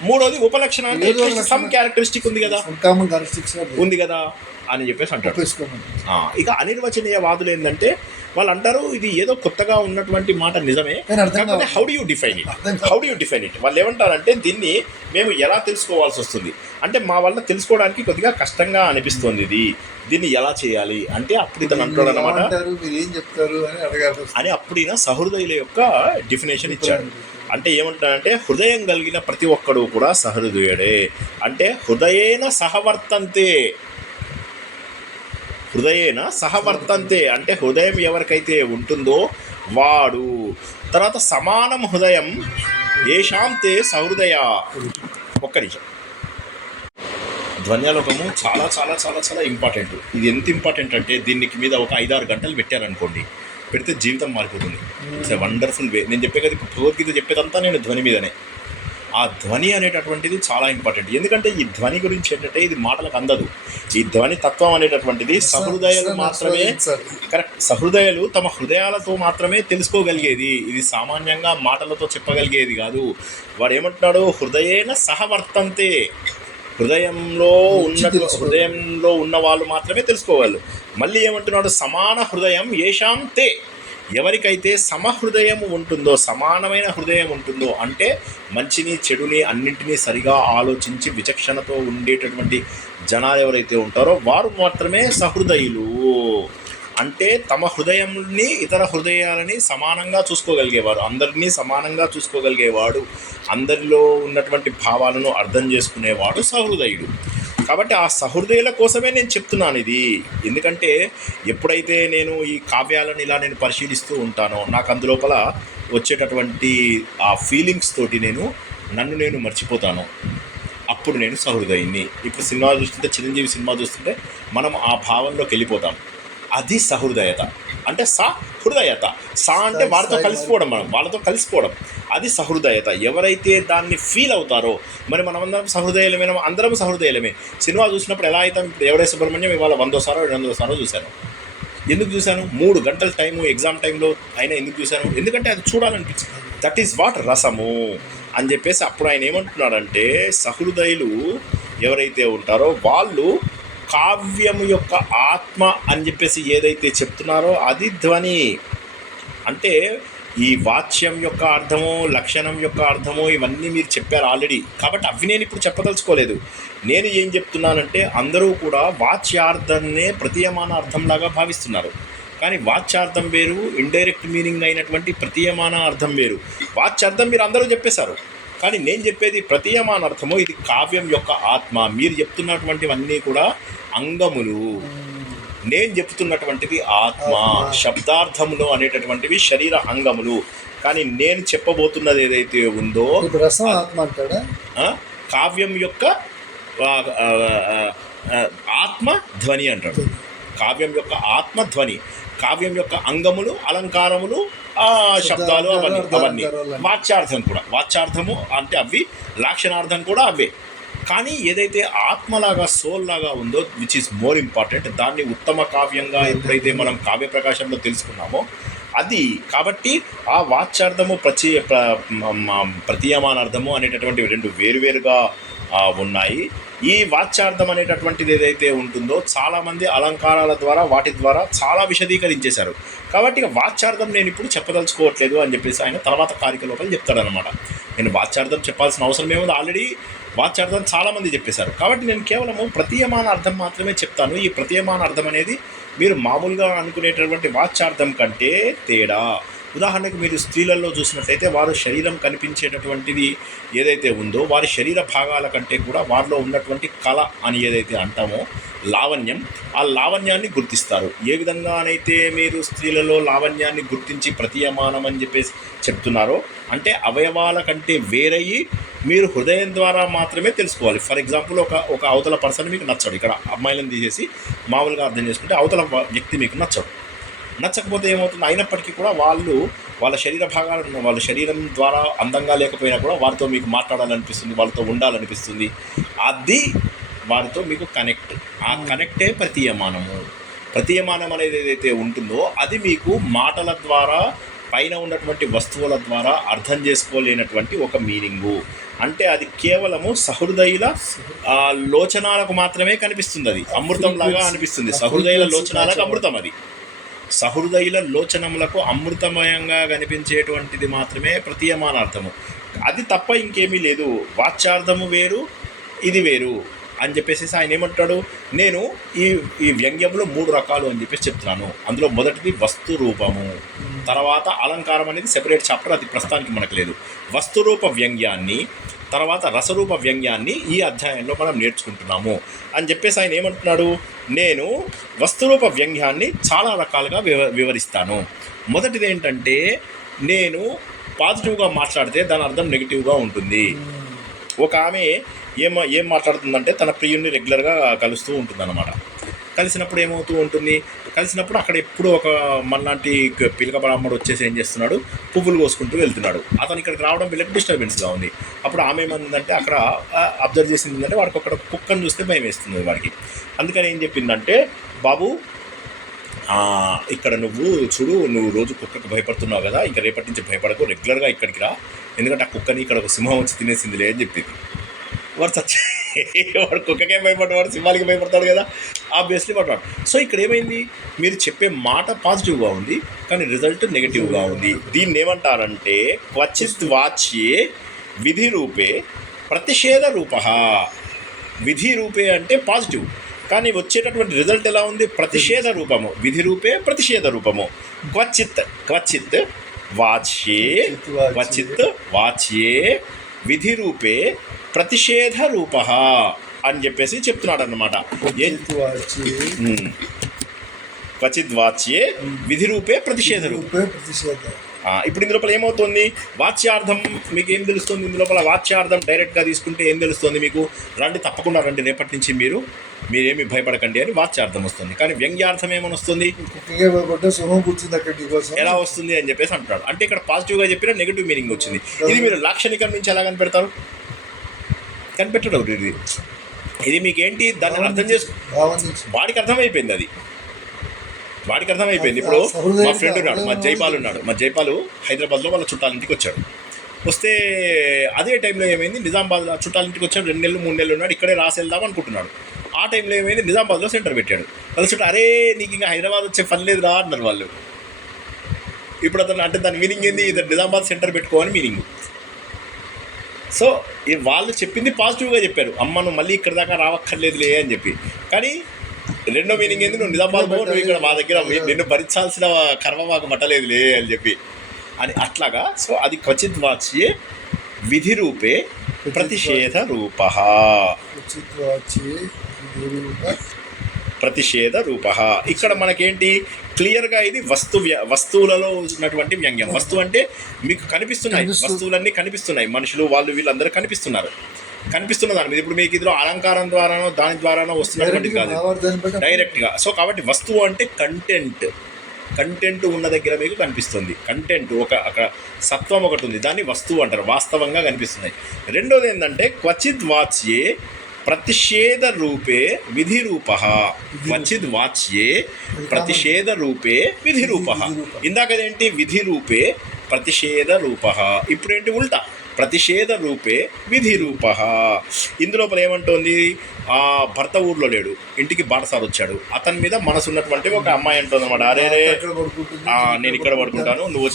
మూడోది ఉపలక్షణ అంటే సమ్ క్యారెక్టరిస్టిక్ ఉంది కదా అని చెప్పేసి అంటారు. ఇక అనిర్వచనీయ వాదులు ఏంటంటే వాళ్ళు అంటారు ఇది ఏదో కొత్తగా ఉన్నటువంటి మాట నిజమే, కాకపోతే how do you define it. వాళ్ళు ఏమంటారంటే దీన్ని మేము ఎలా తెలుసుకోవాల్సి వస్తుంది అంటే మా వల్ల తెలుసుకోవడానికి కొద్దిగా కష్టంగా అనిపిస్తుంది, దీన్ని ఎలా చేయాలి అంటే అప్పుడు ఇతను అంటాడు అనమాట అని. అప్పుడు ఈయన సహృదయుల యొక్క డెఫినేషన్ ఇచ్చాడు. అంటే ఏమంటాడంటే హృదయం కలిగిన ప్రతి ఒక్కడు కూడా సహృదయుడే. అంటే హృదయేన సహవర్తంతే అంటే హృదయం ఎవరికైతే ఉంటుందో వాడు. తర్వాత సమానం హృదయం ఏషాంతే సహృదయ. ఒక్క నిమిషం. ధ్వన్యాలోకము చాలా చాలా చాలా చాలా ఇంపార్టెంట్. ఇది ఎంత ఇంపార్టెంట్ అంటే దీనికి మీద ఒక 5-6 గంటలు పెట్టారనుకోండి, పెడితే జీవితం మారిపోతుంది. ఇట్స్ ఎ వండర్ఫుల్ వే. నేను చెప్పే కదా ఇప్పుడు భగవద్గీత చెప్పేదంతా నేను ధ్వని మీదనే. ఆ ధ్వని అనేటటువంటిది చాలా ఇంపార్టెంట్. ఎందుకంటే ఈ ధ్వని గురించి ఏంటంటే ఇది మాటలకు అందదు. ఈ ధ్వని తత్వం అనేటటువంటిది సహృదయాలు మాత్రమే, కరెక్ట్, సహృదయాలు తమ హృదయాలతో మాత్రమే తెలుసుకోగలిగేది. ఇది సామాన్యంగా మాటలతో చెప్పగలిగేది కాదు. వాడు ఏమంటున్నాడు, హృదయేన సహవర్తంతే, హృదయంలో ఉన్న వాళ్ళు మాత్రమే తెలుసుకోగలరు. మళ్ళీ ఏమంటున్నాడు, సమాన హృదయం ఏషాం తే, ఎవరికైతే సమహృదయం ఉంటుందో, సమానమైన హృదయం ఉంటుందో, అంటే మంచిని చెడుని అన్నింటినీ సరిగా ఆలోచించి విచక్షణతో ఉండేటటువంటి జనాలు ఎవరైతే ఉంటారో వారు మాత్రమే సహృదయులు. అంటే తమ హృదయంని ఇతర హృదయాలని సమానంగా చూసుకోగలిగేవారు, అందరినీ సమానంగా చూసుకోగలిగేవాడు, అందరిలో ఉన్నటువంటి భావాలను అర్థం చేసుకునేవాడు సహృదయుడు. కాబట్టి ఆ సహృదయుల కోసమే నేను చెప్తున్నాను ఇది. ఎందుకంటే ఎప్పుడైతే నేను ఈ కావ్యాలను ఇలా నేను పరిశీలిస్తూ ఉంటానో నాకు అందులోపల వచ్చేటటువంటి ఆ ఫీలింగ్స్ తోటి నన్ను నేను మర్చిపోతాను. అప్పుడు నేను సహృదయుని. ఇప్పుడు సినిమా చూస్తుంటే, చిరంజీవి సినిమా చూస్తుంటే మనం ఆ భావంలోకి వెళ్ళిపోతాం. అది సహృదయత. అంటే సహృదయత, అంటే వాళ్ళతో కలిసిపోవడం, అది సహృదయత. ఎవరైతే దాన్ని ఫీల్ అవుతారో, మరి మనమందరం సహృదయులమే, అందరం సహృదయులమే. సినిమా చూసినప్పుడు ఎలా అయితే ఎవడే సుబ్రహ్మణ్యం ఇవాళ 100సారో 200సారో చూశాను. ఎందుకు చూశాను? 3 గంటల టైము ఎగ్జామ్ టైంలో అయినా ఎందుకు చూశాను? ఎందుకంటే అది చూడాలనిపించింది. దట్ ఈస్ వాట్ రసము అని చెప్పేసి అప్పుడు ఆయన ఏమంటున్నాడంటే, సహృదయులు ఎవరైతే ఉంటారో వాళ్ళు కావ్యం యొక్క ఆత్మ అని చెప్పేసి ఏదైతే చెప్తున్నారో అది ధ్వని. అంటే ఈ వాచ్యం యొక్క అర్థము, లక్షణం యొక్క అర్థము ఇవన్నీ మీరు చెప్పారు ఆల్రెడీ, కాబట్టి అవి నేను ఇప్పుడు చెప్పదలుచుకోలేదు. నేను ఏం చెప్తున్నానంటే అందరూ కూడా వాచ్యార్థాన్నే ప్రతీయమాన అర్థంలాగా భావిస్తున్నారు. కానీ వాచ్యార్థం వేరు, ఇండైరెక్ట్ మీనింగ్ అయినటువంటి ప్రతీయమాన అర్థం వేరు. వాచ్యార్థం మీరు అందరూ చెప్పేశారు, కానీ నేను చెప్పేది ప్రతీయమాన అర్థము. ఇది కావ్యం యొక్క ఆత్మ. మీరు చెప్తున్నటువంటివన్నీ కూడా అంగములు, నేను చెప్తున్నటువంటిది ఆత్మ. శబ్దార్థములు అనేటటువంటివి శరీర అంగములు. కానీ నేను చెప్పబోతున్నది ఏదైతే ఉందో రసం ఆత్మ అంటాడా, కావ్యం యొక్క ఆత్మ ధ్వని అంటాడు. కావ్యం యొక్క ఆత్మ ధ్వని, కావ్యం యొక్క అంగములు, అలంకారములు, శబ్దాలు, అవన్నీ వాచ్యార్థం కూడా. వాచ్యార్థము అంటే అవి, లక్షణార్థం కూడా అవే. కానీ ఏదైతే ఆత్మలాగా, సోల్ లాగా ఉందో, విచ్ ఈస్ మోర్ ఇంపార్టెంట్, దాన్ని ఉత్తమ కావ్యంగా ఎప్పుడైతే మనం కావ్య ప్రకాశంలో తెలుసుకున్నామో అది. కాబట్టి ఆ వాచ్యార్థము ప్రతీయమానార్థము అనేటటువంటివి రెండు వేరువేరుగా ఉన్నాయి. ఈ వాచ్యార్థం అనేటటువంటిది ఏదైతే ఉంటుందో చాలామంది అలంకారాల ద్వారా, వాటి ద్వారా చాలా విశదీకరించేశారు. కాబట్టి ఇక వాచ్యార్థం నేను ఇప్పుడు చెప్పదలుచుకోవట్లేదు అని చెప్పేసి ఆయన తర్వాత కారిక లోపల చెప్తాడనమాట. నేను వాచ్యార్థం చెప్పాల్సిన అవసరం ఏముంది, ఆల్రెడీ వాచ్యార్థం చాలామంది చెప్పేశారు. కాబట్టి నేను కేవలము ప్రతీయమాన అర్థం మాత్రమే చెప్తాను. ఈ ప్రతీయమాన అర్థం అనేది మీరు మామూలుగా అనుకునేటటువంటి వాచ్యార్థం కంటే తేడా. ఉదాహరణకు మీరు స్త్రీలలో చూసినట్లయితే వారు శరీరం కనిపించేటటువంటిది ఏదైతే ఉందో వారి శరీర భాగాల కంటే కూడా వారిలో ఉన్నటువంటి కళ అని ఏదైతే అంటామో లావణ్యం, ఆ లావణ్యాన్ని గుర్తిస్తారు. ఏ విధంగానైతే మీరు స్త్రీలలో లావణ్యాన్ని గుర్తించి ప్రతీయమానం అని చెప్పేసి చెప్తున్నారో, అంటే అవయవాల కంటే వేరయ్యి మీరు హృదయం ద్వారా మాత్రమే తెలుసుకోవాలి. ఫర్ ఎగ్జాంపుల్ ఒక అవతల పర్సన్ మీకు నచ్చడు, ఇక్కడ అమ్మాయిలను తీసేసి మామూలుగా అర్థం చేసుకుంటే అవతల వ్యక్తి మీకు నచ్చకపోతే ఏమవుతుంది, అయినప్పటికీ కూడా వాళ్ళ శరీర భాగాలను, వాళ్ళ శరీరం ద్వారా అందంగా లేకపోయినా కూడా వారితో మీకు మాట్లాడాలనిపిస్తుంది, వాళ్ళతో ఉండాలనిపిస్తుంది. అది వారితో మీకు కనెక్ట్. ఆ కనెక్టే ప్రతీయమానము. ప్రతీయమానం అనేది ఏదైతే ఉంటుందో అది మీకు మాటల ద్వారా, పైన ఉన్నటువంటి వస్తువుల ద్వారా అర్థం చేసుకోలేనటువంటి ఒక మీనింగు. అంటే అది కేవలము సహృదయుల లోచనాలకు మాత్రమే కనిపిస్తుంది. అది అమృతంలాగా అనిపిస్తుంది. సహృదయుల లోచనాలకు అమృతం. అది సహృదయుల లోచనములకు అమృతమయంగా కనిపించేటువంటిది మాత్రమే ప్రతీయమానార్థము. అది తప్ప ఇంకేమీ లేదు. వాచ్యార్థము వేరు, ఇది వేరు అని చెప్పేసి ఆయన ఏమంటాడు, నేను ఈ వ్యంగ్యంలో 3 రకాలు అని చెప్పేసి చెప్తున్నాను. అందులో మొదటిది వస్తు రూపము, తర్వాత అలంకారం అనేది సెపరేట్ చాప్టర్, అది ప్రస్తుతానికి మనకు లేదు. వస్తురూప వ్యంగ్యాన్ని, తర్వాత రసరూప వ్యంగ్యాన్ని ఈ అధ్యాయంలో మనం నేర్చుకుంటున్నాము అని చెప్పేసి ఆయన ఏమంటున్నాడు, నేను వస్తురూప వ్యంగ్యాన్ని చాలా రకాలుగా వివరిస్తాను. మొదటిది ఏంటంటే, నేను పాజిటివ్గా మాట్లాడితే దాని అర్థం నెగిటివ్గా ఉంటుంది. ఒక ఆమె ఏం మాట్లాడుతుందంటే తన ప్రియుడిని రెగ్యులర్గా కలుస్తూ ఉంటుందన్నమాట. కలిసినప్పుడు ఏమవుతూ ఉంటుంది, కలిసినప్పుడు అక్కడ ఎప్పుడు ఒక మనలాంటి పిలక బ్రాహ్మడు వచ్చేసి ఏం చేస్తున్నాడు, పువ్వులు కోసుకుంటూ వెళ్తున్నాడు. అతను ఇక్కడికి రావడం వీళ్ళకి డిస్టర్బెన్స్గా ఉంది. అప్పుడు ఆమె ఏమందంటే, అక్కడ అబ్జర్వ్ చేసింది ఏంటంటే వాడికి అక్కడ కుక్కను చూస్తే భయం వేస్తుంది వాడికి. అందుకని ఏం చెప్పిందంటే, బాబు ఇక్కడ నువ్వు చూడు, నువ్వు రోజు కుక్కకు భయపడుతున్నావు కదా, ఇంకా రేపటి నుంచి భయపడకు, రెగ్యులర్గా ఇక్కడికి రా, ఎందుకంటే ఆ కుక్కని ఇక్కడ ఒక సింహం వచ్చి తినేసిందిలే అని చెప్పింది. వాడు కుక్కకే భయపడ్డాడు, సింహాలకి భయపడతాడు కదా, ఆబ్వియస్లీ పడ్డాడు. సో ఇక్కడ ఏమైంది, మీరు చెప్పే మాట పాజిటివ్గా ఉంది కానీ రిజల్ట్ నెగిటివ్గా ఉంది. దీన్ని ఏమంటారంటే క్వచిత్ వాచ్యే విధి రూపే ప్రతిషేధ రూప. విధి రూపే అంటే పాజిటివ్, కానీ వచ్చేటటువంటి రిజల్ట్ ఎలా ఉంది, ప్రతిషేధ రూపము. విధి రూపే ప్రతిషేధ రూపము. క్వచిత్ వాచ్యే విధి రూపే ప్రతిషేధ రూప అని చెప్పేసి చెప్తున్నాడు అన్నమాట. క్వచిత్ వాచ్యే విధి రూపే ప్రతిషేధ రూపే. ఇప్పుడు ఇందులోపల ఏమవుతుంది, వాచ్యార్థం మీకు ఏం తెలుస్తుంది, ఇందులోపల వాచ్యార్థం డైరెక్ట్గా తీసుకుంటే ఏం తెలుస్తుంది మీకు, రండి తప్పకుండా రండి, రేపటి నుంచి మీరేమి భయపడకండి అని వాచ్యార్థం వస్తుంది. కానీ వ్యంగ్యార్థం ఏమని వస్తుంది, ఎలా వస్తుంది అని చెప్పేసి అంటున్నాడు. అంటే ఇక్కడ పాజిటివ్గా చెప్పిన నెగిటివ్ మీనింగ్ వచ్చింది. ఇది మీరు లాక్షణికం నుంచి ఎలా కనిపెడతారు, కనిపెట్టడం. ఇది మీకేంటి, దాన్ని అర్థం వాడికి అర్థమైపోయింది. వాడికి అర్థమైపోయింది. ఇప్పుడు మా ఫ్రెండ్ ఉన్నాడు, మా జైపాల్ హైదరాబాద్లో వాళ్ళ చుట్టాలింటికి వచ్చాడు. వస్తే అదే టైంలో ఏమైంది, నిజామాబాద్ చుట్టాలింటికి వచ్చాడు, 2 నెలలు 3 నెలలు ఉన్నాడు, ఇక్కడే రాసి వెళ్దాం అనుకుంటున్నాడు. ఆ టైంలో ఏమైంది, నిజామాబాద్లో సెంటర్ పెట్టాడు. కలిసి అరే నీకు ఇంకా హైదరాబాద్ వచ్చే పని లేదురా అన్నారు వాళ్ళు. ఇప్పుడు అతను అంటే దాని మీనింగ్ ఏంది, ఇద్దరు నిజామాబాద్ సెంటర్ పెట్టుకోవాలని మీనింగ్. సో వాళ్ళు చెప్పింది పాజిటివ్గా చెప్పారు, అమ్మ నువ్వు మళ్ళీ ఇక్కడ దాకా రావక్కర్లేదులే అని చెప్పి. కానీ రెండో మీనింగ్ ఏంది, నువ్వు నిజామాబాద్ పో, నువ్వు ఇక్కడ మా దగ్గర నిన్ను భరించాల్సిన కర్మ మాకు మట్టలేదులే అని చెప్పి అని అట్లాగా. సో అది క్వచిత్ వాచ్యే విధి రూపే ప్రతిషేధ రూప. ప్రతిషేధ రూప ఇక్కడ మనకేంటి క్లియర్గా ఇది వస్తువులలో ఉన్నటువంటి వ్యంగ్యం. వస్తువు అంటే మీకు కనిపిస్తున్నాయి, వస్తువులన్నీ కనిపిస్తున్నాయి, మనుషులు వాళ్ళు వీళ్ళందరూ కనిపిస్తున్నారు, కనిపిస్తున్న దాని మీద. ఇప్పుడు మీకు ఇందులో అలంకారం ద్వారానో దాని ద్వారానో వస్తున్నటువంటి కాదు, డైరెక్ట్గా. సో కాబట్టి వస్తువు అంటే కంటెంట్ ఉన్న దగ్గర మీకు కనిపిస్తుంది. కంటెంట్ అక్కడ సత్వం ఒకటి ఉంది, దాన్ని వస్తువు అంటారు, వాస్తవంగా కనిపిస్తున్నాయి. రెండోది ఏంటంటే క్వచిత్ వాచ్యే ప్రతిషేధ రూపే విధి రూప. క్వచిత్ వాచ్యే ప్రతిషేధ రూపే విధి రూప. ఇందాకదేంటి విధి రూపే ప్రతిషేధ రూప, ఇప్పుడేంటి ఉల్టా ప్రతిషేధ రూపే విధి రూప. ఇందులోపల ఏమంటోంది, ఆ భర్త ఊర్లో లేడు, ఇంటికి బాటసారి వచ్చాడు, అతని మీద మనసు ఉన్నటువంటి ఒక అమ్మాయి అంటుంది అన్నమాట, అరే నేను ఇక్కడ పడుకుంటాను, నువ్వు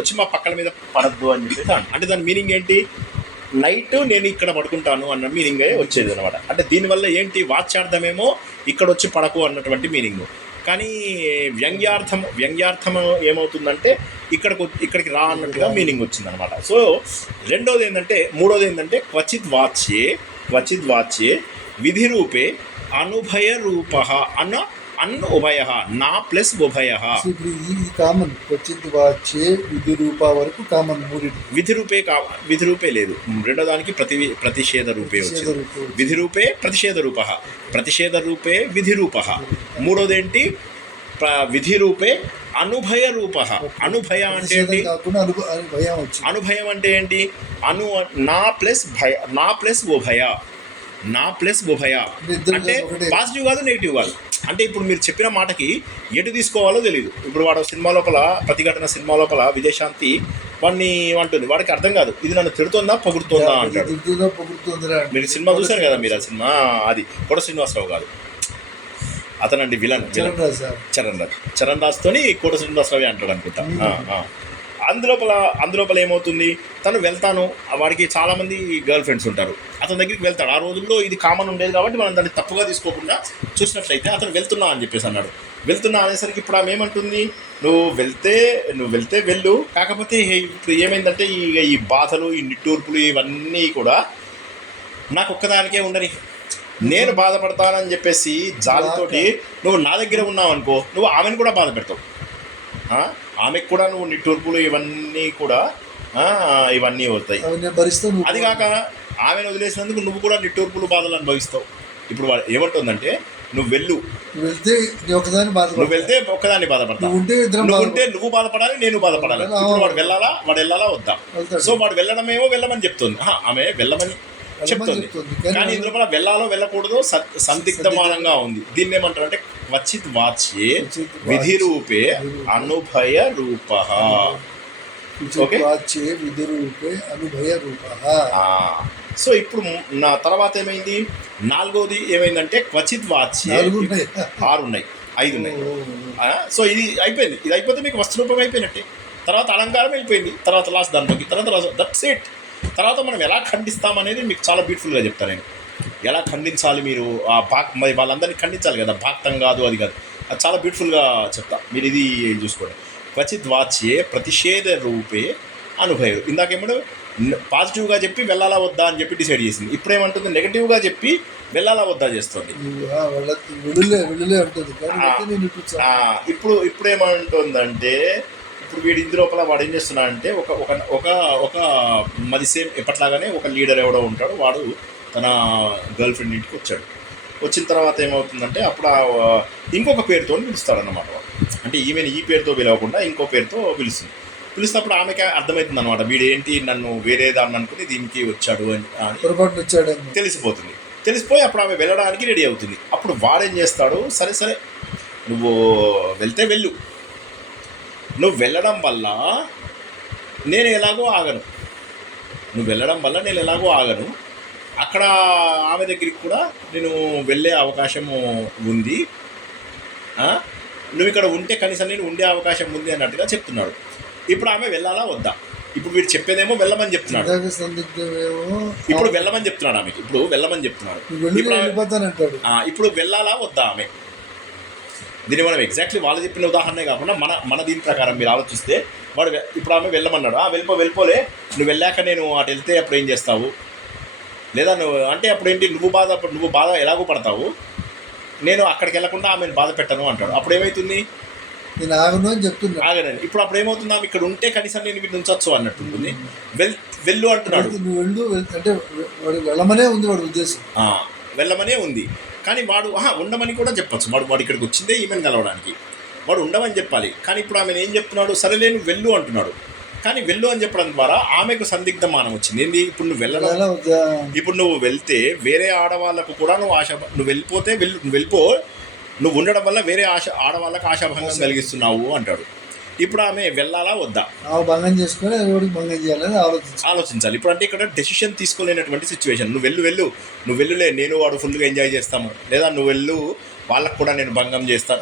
వచ్చి మా పక్కల మీద పడద్దు అని చెప్పేసి. అంటే దాని మీనింగ్ ఏంటి, నైట్ నేను ఇక్కడ పడుకుంటాను అన్న మీనింగ్ వచ్చేది అనమాట. అంటే దీనివల్ల ఏంటి, వాచ్యార్థమేమో ఇక్కడ వచ్చి పడకు అన్నటువంటి మీనింగ్. కానీ వ్యంగ్యార్థం ఏమవుతుందంటే ఇక్కడికి రా అన్నట్టుగా మీనింగ్ వచ్చిందనమాట. సో మూడోది ఏంటంటే క్వచిత్ వాచ్యే విధి రూపే అనుభయ రూప అన్న ఉభయ నా ప్లస్ ఉభయ. కామన్ క్వచిత్ వాచ్యే విధి రూప వరకు కామన్. విధి రూపే లేదు, రెండో దానికి ప్రతిషేధ రూపే వచ్చింది. విధి రూపే ప్రతిషేధ రూపే విధి రూప. మూడోదేంటి విధి రూపే అనుభయ రూప. అనుభయ అంటే ఏంటి, అనుభయం అంటే ఏంటి, నా ప్లస్ ఉభయ అంటే పాజిటివ్ కాదు నెగిటివ్ కాదు. అంటే ఇప్పుడు మీరు చెప్పిన మాటకి ఎటు తీసుకోవాలో తెలియదు. ఇప్పుడు వాడు సినిమా లోపల ప్రతిఘటన సినిమా లోపల విజయశాంతి వాడిని అంటుంది, వాడికి అర్థం కాదు ఇది నన్ను తిడుతుందా పొగుడుతుందా అంటాడు. మీరు సినిమా చూశారు కదా, మీరు ఆ సినిమా అది కోట శ్రీనివాసరావు కాదు, అతనండి విలన్ చరణ్ రాజ్తోని కోట శ్రీనివాసరావు అంటాడు అనుకుంటా. అందులోపల ఏమవుతుంది, తను వెళ్తాను, వాడికి చాలామంది గర్ల్ ఫ్రెండ్స్ ఉంటారు, అతని దగ్గరికి వెళ్తాడు. ఆ రోజుల్లో ఇది కామన్ ఉండేది కాబట్టి మనం దాన్ని తప్పుగా తీసుకోకుండా చూసినట్లయితే అతను వెళ్తున్నా అని చెప్పేసి అన్నాడు. వెళ్తున్నా అనేసరికి ఇప్పుడు ఆమె ఏమంటుంది, నువ్వు వెళ్తే వెళ్ళు, కాకపోతే ఇప్పుడు ఏమైందంటే ఈ బాధలు ఈ నిట్టూర్పులు ఇవన్నీ కూడా నాకు ఒక్కదానికే ఉండని, నేను బాధపడతానని చెప్పేసి జాలితోటి నువ్వు నా దగ్గర ఉన్నావు అనుకో, నువ్వు ఆమెను కూడా బాధ పెడతావు, ఆమెకు కూడా నువ్వు నిట్టూర్పులు ఇవన్నీ కూడా ఇవన్నీ అవుతాయి. అది కాక ఆమెను వదిలేసినందుకు నువ్వు కూడా నిట్టూర్పులు బాధలు అనుభవిస్తావు. ఇప్పుడు ఏమంటుందంటే నువ్వు వెళ్తే ఒక్కదాన్ని బాధపడతావు, నువ్వు బాధపడాలి, నేను బాధపడాలి. ఇప్పుడు వాడు వెళ్ళాలా వద్దా? సో వాడు వెళ్ళమని చెప్తుంది, ఆమె వెళ్ళమని చెప్తుంది. కానీ ఇందులో వెళ్ళాలో వెళ్ళకూడదో సందిగ్ధమానంగా ఉంది. దీన్ని ఏమంటారు అంటే క్వచిత్ వాచ్యే విధి రూపే అనుభయ రూప. సో ఇప్పుడు నా తర్వాత ఏమైంది, నాలుగోది ఏమైందంటే క్వచిత్ వాచ్యే 6 ఉన్నాయి 5 ఉన్నాయి. సో ఇది అయిపోయింది, ఇది అయిపోతే మీకు వస్తురూపం అయిపోయినట్టే. తర్వాత అలంకారం అయిపోయింది, తర్వాత లాస్ట్ దాంట్లోకి, తర్వాత దట్స్ ఇట్. తర్వాత మనం ఎలా ఖండిస్తామనేది మీకు చాలా బ్యూటిఫుల్గా చెప్తాను నేను. ఎలా ఖండించాలి, మీరు మరి వాళ్ళందరినీ ఖండించాలి కదా, భాక్తం కాదు అది కాదు, అది చాలా బ్యూటిఫుల్గా చెప్తా. మీరు ఇది చూసుకోండి. క్వచిత్ వాచ్యే ప్రతిషేధ రూపే అనుభయం. ఇందాకేమో పాజిటివ్గా చెప్పి వెళ్ళాలా వద్దా అని చెప్పి డిసైడ్ చేసింది, ఇప్పుడేమంటుంది నెగిటివ్గా చెప్పి వెళ్ళాలా వద్దా చేస్తుంది. ఇప్పుడు ఏమంటుందంటే, ఇప్పుడు వీడి ఇంటి లోపల వాడు ఏం చేస్తున్నాడంటే ఒక మరి సేమ్ ఎప్పట్లాగానే ఒక లీడర్ ఎవడో ఉంటాడు, వాడు తన గర్ల్ ఫ్రెండ్ ఇంటికి వచ్చాడు. వచ్చిన తర్వాత ఏమవుతుందంటే అప్పుడు ఇంకొక పేరుతో పిలుస్తాడన్నమాట. అంటే ఈమెను ఈ పేరుతో పిలవకుండా ఇంకో పేరుతో పిలుస్తున్నప్పుడు ఆమెకి అర్థమవుతుంది అనమాట, వీడేంటి నన్ను వేరే దాన్ని అనుకుని దీనికి వచ్చాడు అని తెలిసిపోతుంది. తెలిసిపోయి అప్పుడు ఆమె వెళ్ళడానికి రెడీ అవుతుంది. అప్పుడు వాడేం చేస్తాడు, సరే నువ్వు వెళ్తే వెళ్ళు, నువ్వు వెళ్ళడం వల్ల నేను ఎలాగో ఆగను, అక్కడ ఆమె దగ్గరికి కూడా నేను వెళ్ళే అవకాశము ఉంది, నువ్వు ఇక్కడ ఉంటే కనీసం నేను ఉండే అవకాశం ఉంది అన్నట్టుగా చెప్తున్నాడు. ఇప్పుడు ఆమె వెళ్ళాలా వద్దా? ఇప్పుడు వీడు చెప్పేదేమో వెళ్ళమని చెప్తున్నాడు, ఇప్పుడు వెళ్ళమని చెప్తున్నాడు ఆమెకి, ఇప్పుడు వెళ్ళమని చెప్తున్నాడు. ఇప్పుడు వెళ్ళాలా వద్దా ఆమె? దీన్ని మనం ఎగ్జాక్ట్లీ వాళ్ళు చెప్పిన ఉదాహరణే కాకుండా మన దీని ప్రకారం మీరు ఆలోచిస్తే వాడు ఇప్పుడు ఆమె వెళ్ళమన్నాడు, వెళ్ళిపోలే, నువ్వు వెళ్ళాక నేను అటు వెళ్తే అప్పుడు ఏం చేస్తావు, లేదా నువ్వు అంటే అప్పుడు ఏంటి నువ్వు బాధ ఎలాగో పడతావు, నేను అక్కడికి వెళ్ళకుండా ఆమెను బాధ పెట్టను అంటాడు. అప్పుడు ఏమవుతుంది? నేను ఆగను అని చెప్తున్నా, ఆగనని. ఇప్పుడు అప్పుడు ఏమవుతుంది? ఆమె ఇక్కడ ఉంటే కనీసం నేను వీటిని ఉంచవచ్చు అన్నట్టు ఉంటుంది. వెళ్ళు అంటున్నాడు. నువ్వు వెళ్ళు అంటే వాడు వెళ్ళమనే ఉంది, వాడి ఉద్దేశం వెళ్ళమనే ఉంది. కానీ వాడు ఉండమని కూడా చెప్పచ్చు. వాడు ఇక్కడికి వచ్చిందే ఈమెను కలవడానికి, వాడు ఉండమని చెప్పాలి. కానీ ఇప్పుడు ఆమెను ఏం చెప్తున్నాడు? సరేలే నువ్వు వెళ్ళు అంటున్నాడు. కానీ వెళ్ళు అని చెప్పడం ద్వారా ఆమెకు సందిగ్ధ మానం వచ్చింది. ఏంది? ఇప్పుడు నువ్వు వెళ్ళడం, ఇప్పుడు నువ్వు వెళ్తే వేరే ఆడవాళ్ళకు కూడా నువ్వు వెళ్ళిపోతే వెళ్ళిపో, నువ్వు ఉండడం వల్ల వేరే ఆడవాళ్ళకు ఆశాభంగం కలిగిస్తున్నావు అంటాడు. ఇప్పుడు ఆమె వెళ్ళాలా వద్దా? భంగం చేసుకొని భంగం చేయాలని ఆలోచించాలి. ఇప్పుడు అంటే ఇక్కడ డెసిషన్ తీసుకోలేనటువంటి సిచ్యువేషన్. నువ్వు వెళ్ళులే, నేను వాడు ఫుల్గా ఎంజాయ్ చేస్తాము, లేదా నువ్వు వెళ్ళు వాళ్ళకు కూడా నేను భంగం చేస్తాను.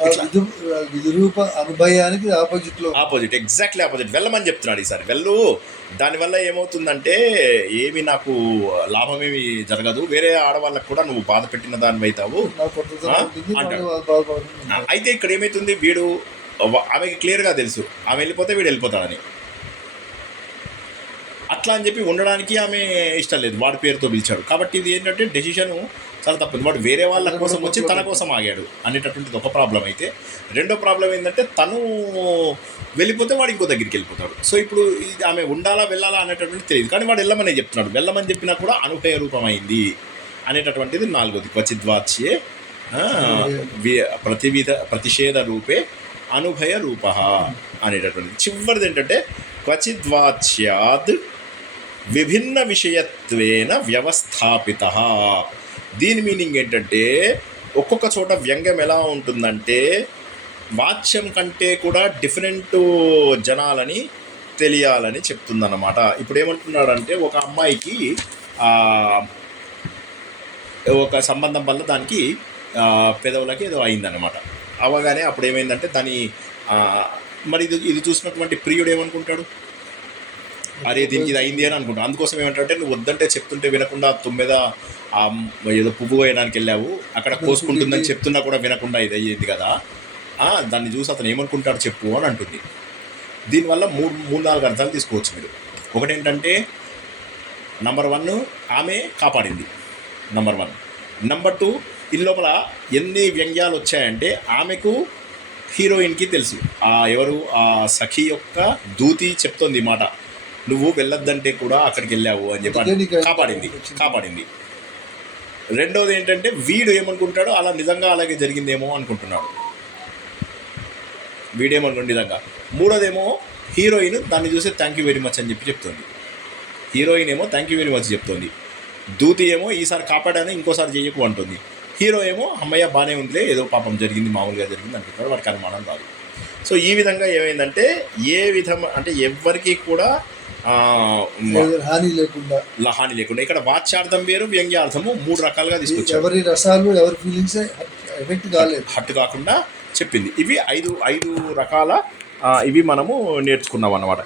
విధిరూప అనుభయానికి ఆపోజిట్, ఎగ్జాక్ట్లీ ఆపోజిట్. వెళ్ళమని చెప్తున్నాడు ఈసారి. వెళ్ళు, దానివల్ల ఏమవుతుందంటే ఏమి నాకు లాభమేమి జరగదు, వేరే ఆడవాళ్ళకు కూడా నువ్వు బాధ పెట్టిన దాని అవుతావు అంటాడు. అయితే ఇక్కడ ఏమవుతుంది? వీడు ఆమెకి క్లియర్గా తెలుసు ఆమె వెళ్ళిపోతే వీడు వెళ్ళిపోతాడని. అట్లా అని చెప్పి ఉండడానికి ఆమె ఇష్టం లేదు, వాడి పేరుతో పిలిచాడు. కాబట్టి ఇది ఏంటంటే డెసిషను చాలా తప్పింది. వాడు వేరే వాళ్ళ కోసం వచ్చి తన కోసం ఆగాడు అనేటటువంటిది ఒక ప్రాబ్లం. అయితే రెండో ప్రాబ్లం ఏంటంటే తను వెళ్ళిపోతే వాడు ఇంకో దగ్గరికి వెళ్ళిపోతాడు. సో ఇప్పుడు ఆమె ఉండాలా వెళ్ళాలా అనేటటువంటిది తెలియదు, కానీ వాడు వెళ్ళమనే చెప్తున్నాడు. వెళ్ళమని చెప్పినా కూడా అనుభయ రూపమైంది అనేటటువంటిది నాలుగోది. క్వచిద్వాచ్యే ప్రతిషేధ రూపే అనుభయ రూప అనేటటువంటిది. చివరిది ఏంటంటే క్వచిద్వాచ్యాద్ విభిన్న విషయత్వేన వ్యవస్థాపిత. దీని మీనింగ్ ఏంటంటే ఒక్కొక్క చోట వ్యంగ్యం ఎలా ఉంటుందంటే వాచ్యం కంటే కూడా డిఫరెంట్ జనాలని తెలియాలని చెప్తుందన్నమాట. ఇప్పుడు ఏమంటున్నాడంటే ఒక అమ్మాయికి ఒక సంబంధం వల్ల దానికి పెదవులకి ఏదో అయిందన్నమాట. అవగానే అప్పుడు ఏమైందంటే దాని మరి ఇది చూసినటువంటి ప్రియుడు ఏమనుకుంటాడు? అరే దీనికి ఇది అయింది అని అనుకుంటాడు. అందుకోసం ఏమంటాడంటే నువ్వు వద్దంటే చెప్తుంటే వినకుండా తొమ్మిద ఏదో పువ్వు వేయడానికి వెళ్ళావు, అక్కడ కోసుకుంటుందని చెప్తున్నా కూడా వినకుండా ఇది అయ్యేది కదా, దాన్ని చూసి అతను ఏమనుకుంటాడు చెప్పు అని అంటుంది. దీనివల్ల మూడు నాలుగు అర్థాలు తీసుకోవచ్చు మీరు. ఒకటేంటంటే నంబర్ 1 ఆమె కాపాడింది, నంబర్ 1. నంబర్ 2 ఈ లోపల ఎన్ని వ్యంగ్యాలు వచ్చాయంటే ఆమెకు హీరోయిన్కి తెలుసు, ఎవరు ఆ సఖి యొక్క దూతి చెప్తోంది మాట, నువ్వు వెళ్ళొద్దంటే కూడా అక్కడికి వెళ్ళావు అని చెప్పి కాపాడింది. రెండోది ఏంటంటే వీడు ఏమనుకుంటాడు, అలా నిజంగా అలాగే జరిగిందేమో అనుకుంటున్నాడు వీడేమనుకుంటు నిజంగా. మూడోదేమో హీరోయిన్ దాన్ని చూసి థ్యాంక్ యూ వెరీ మచ్ అని చెప్పి చెప్తుంది. హీరోయిన్ ఏమో థ్యాంక్ యూ వెరీ మచ్ చెప్తుంది, దూతి ఏమో ఈసారి కాపాడాని ఇంకోసారి చేయకు అంటుంది. హీరో ఏమో అమ్మయ్య బాగానే ఉందిలే, ఏదో పాపం జరిగింది, మామూలుగా జరిగింది అంటున్నాడు, వాడికి అనుమానం రాదు. సో ఈ విధంగా ఏమైందంటే ఏ విధంగా అంటే ఎవరికి కూడా హాని లేకుండా ఇక్కడ వాచ్యార్థం వేరు, వ్యంగ్యార్థము 3 రకాలుగా తీసుకొచ్చారు. ఎవరి రసాలు ఎవరి ఫీలింగ్స్ ఎఫెక్ట్ కాలేదు, హట్టు కాకుండా చెప్పింది. ఇవి 5 రకాల ఇవి మనము నేర్చుకున్నాం అన్నమాట.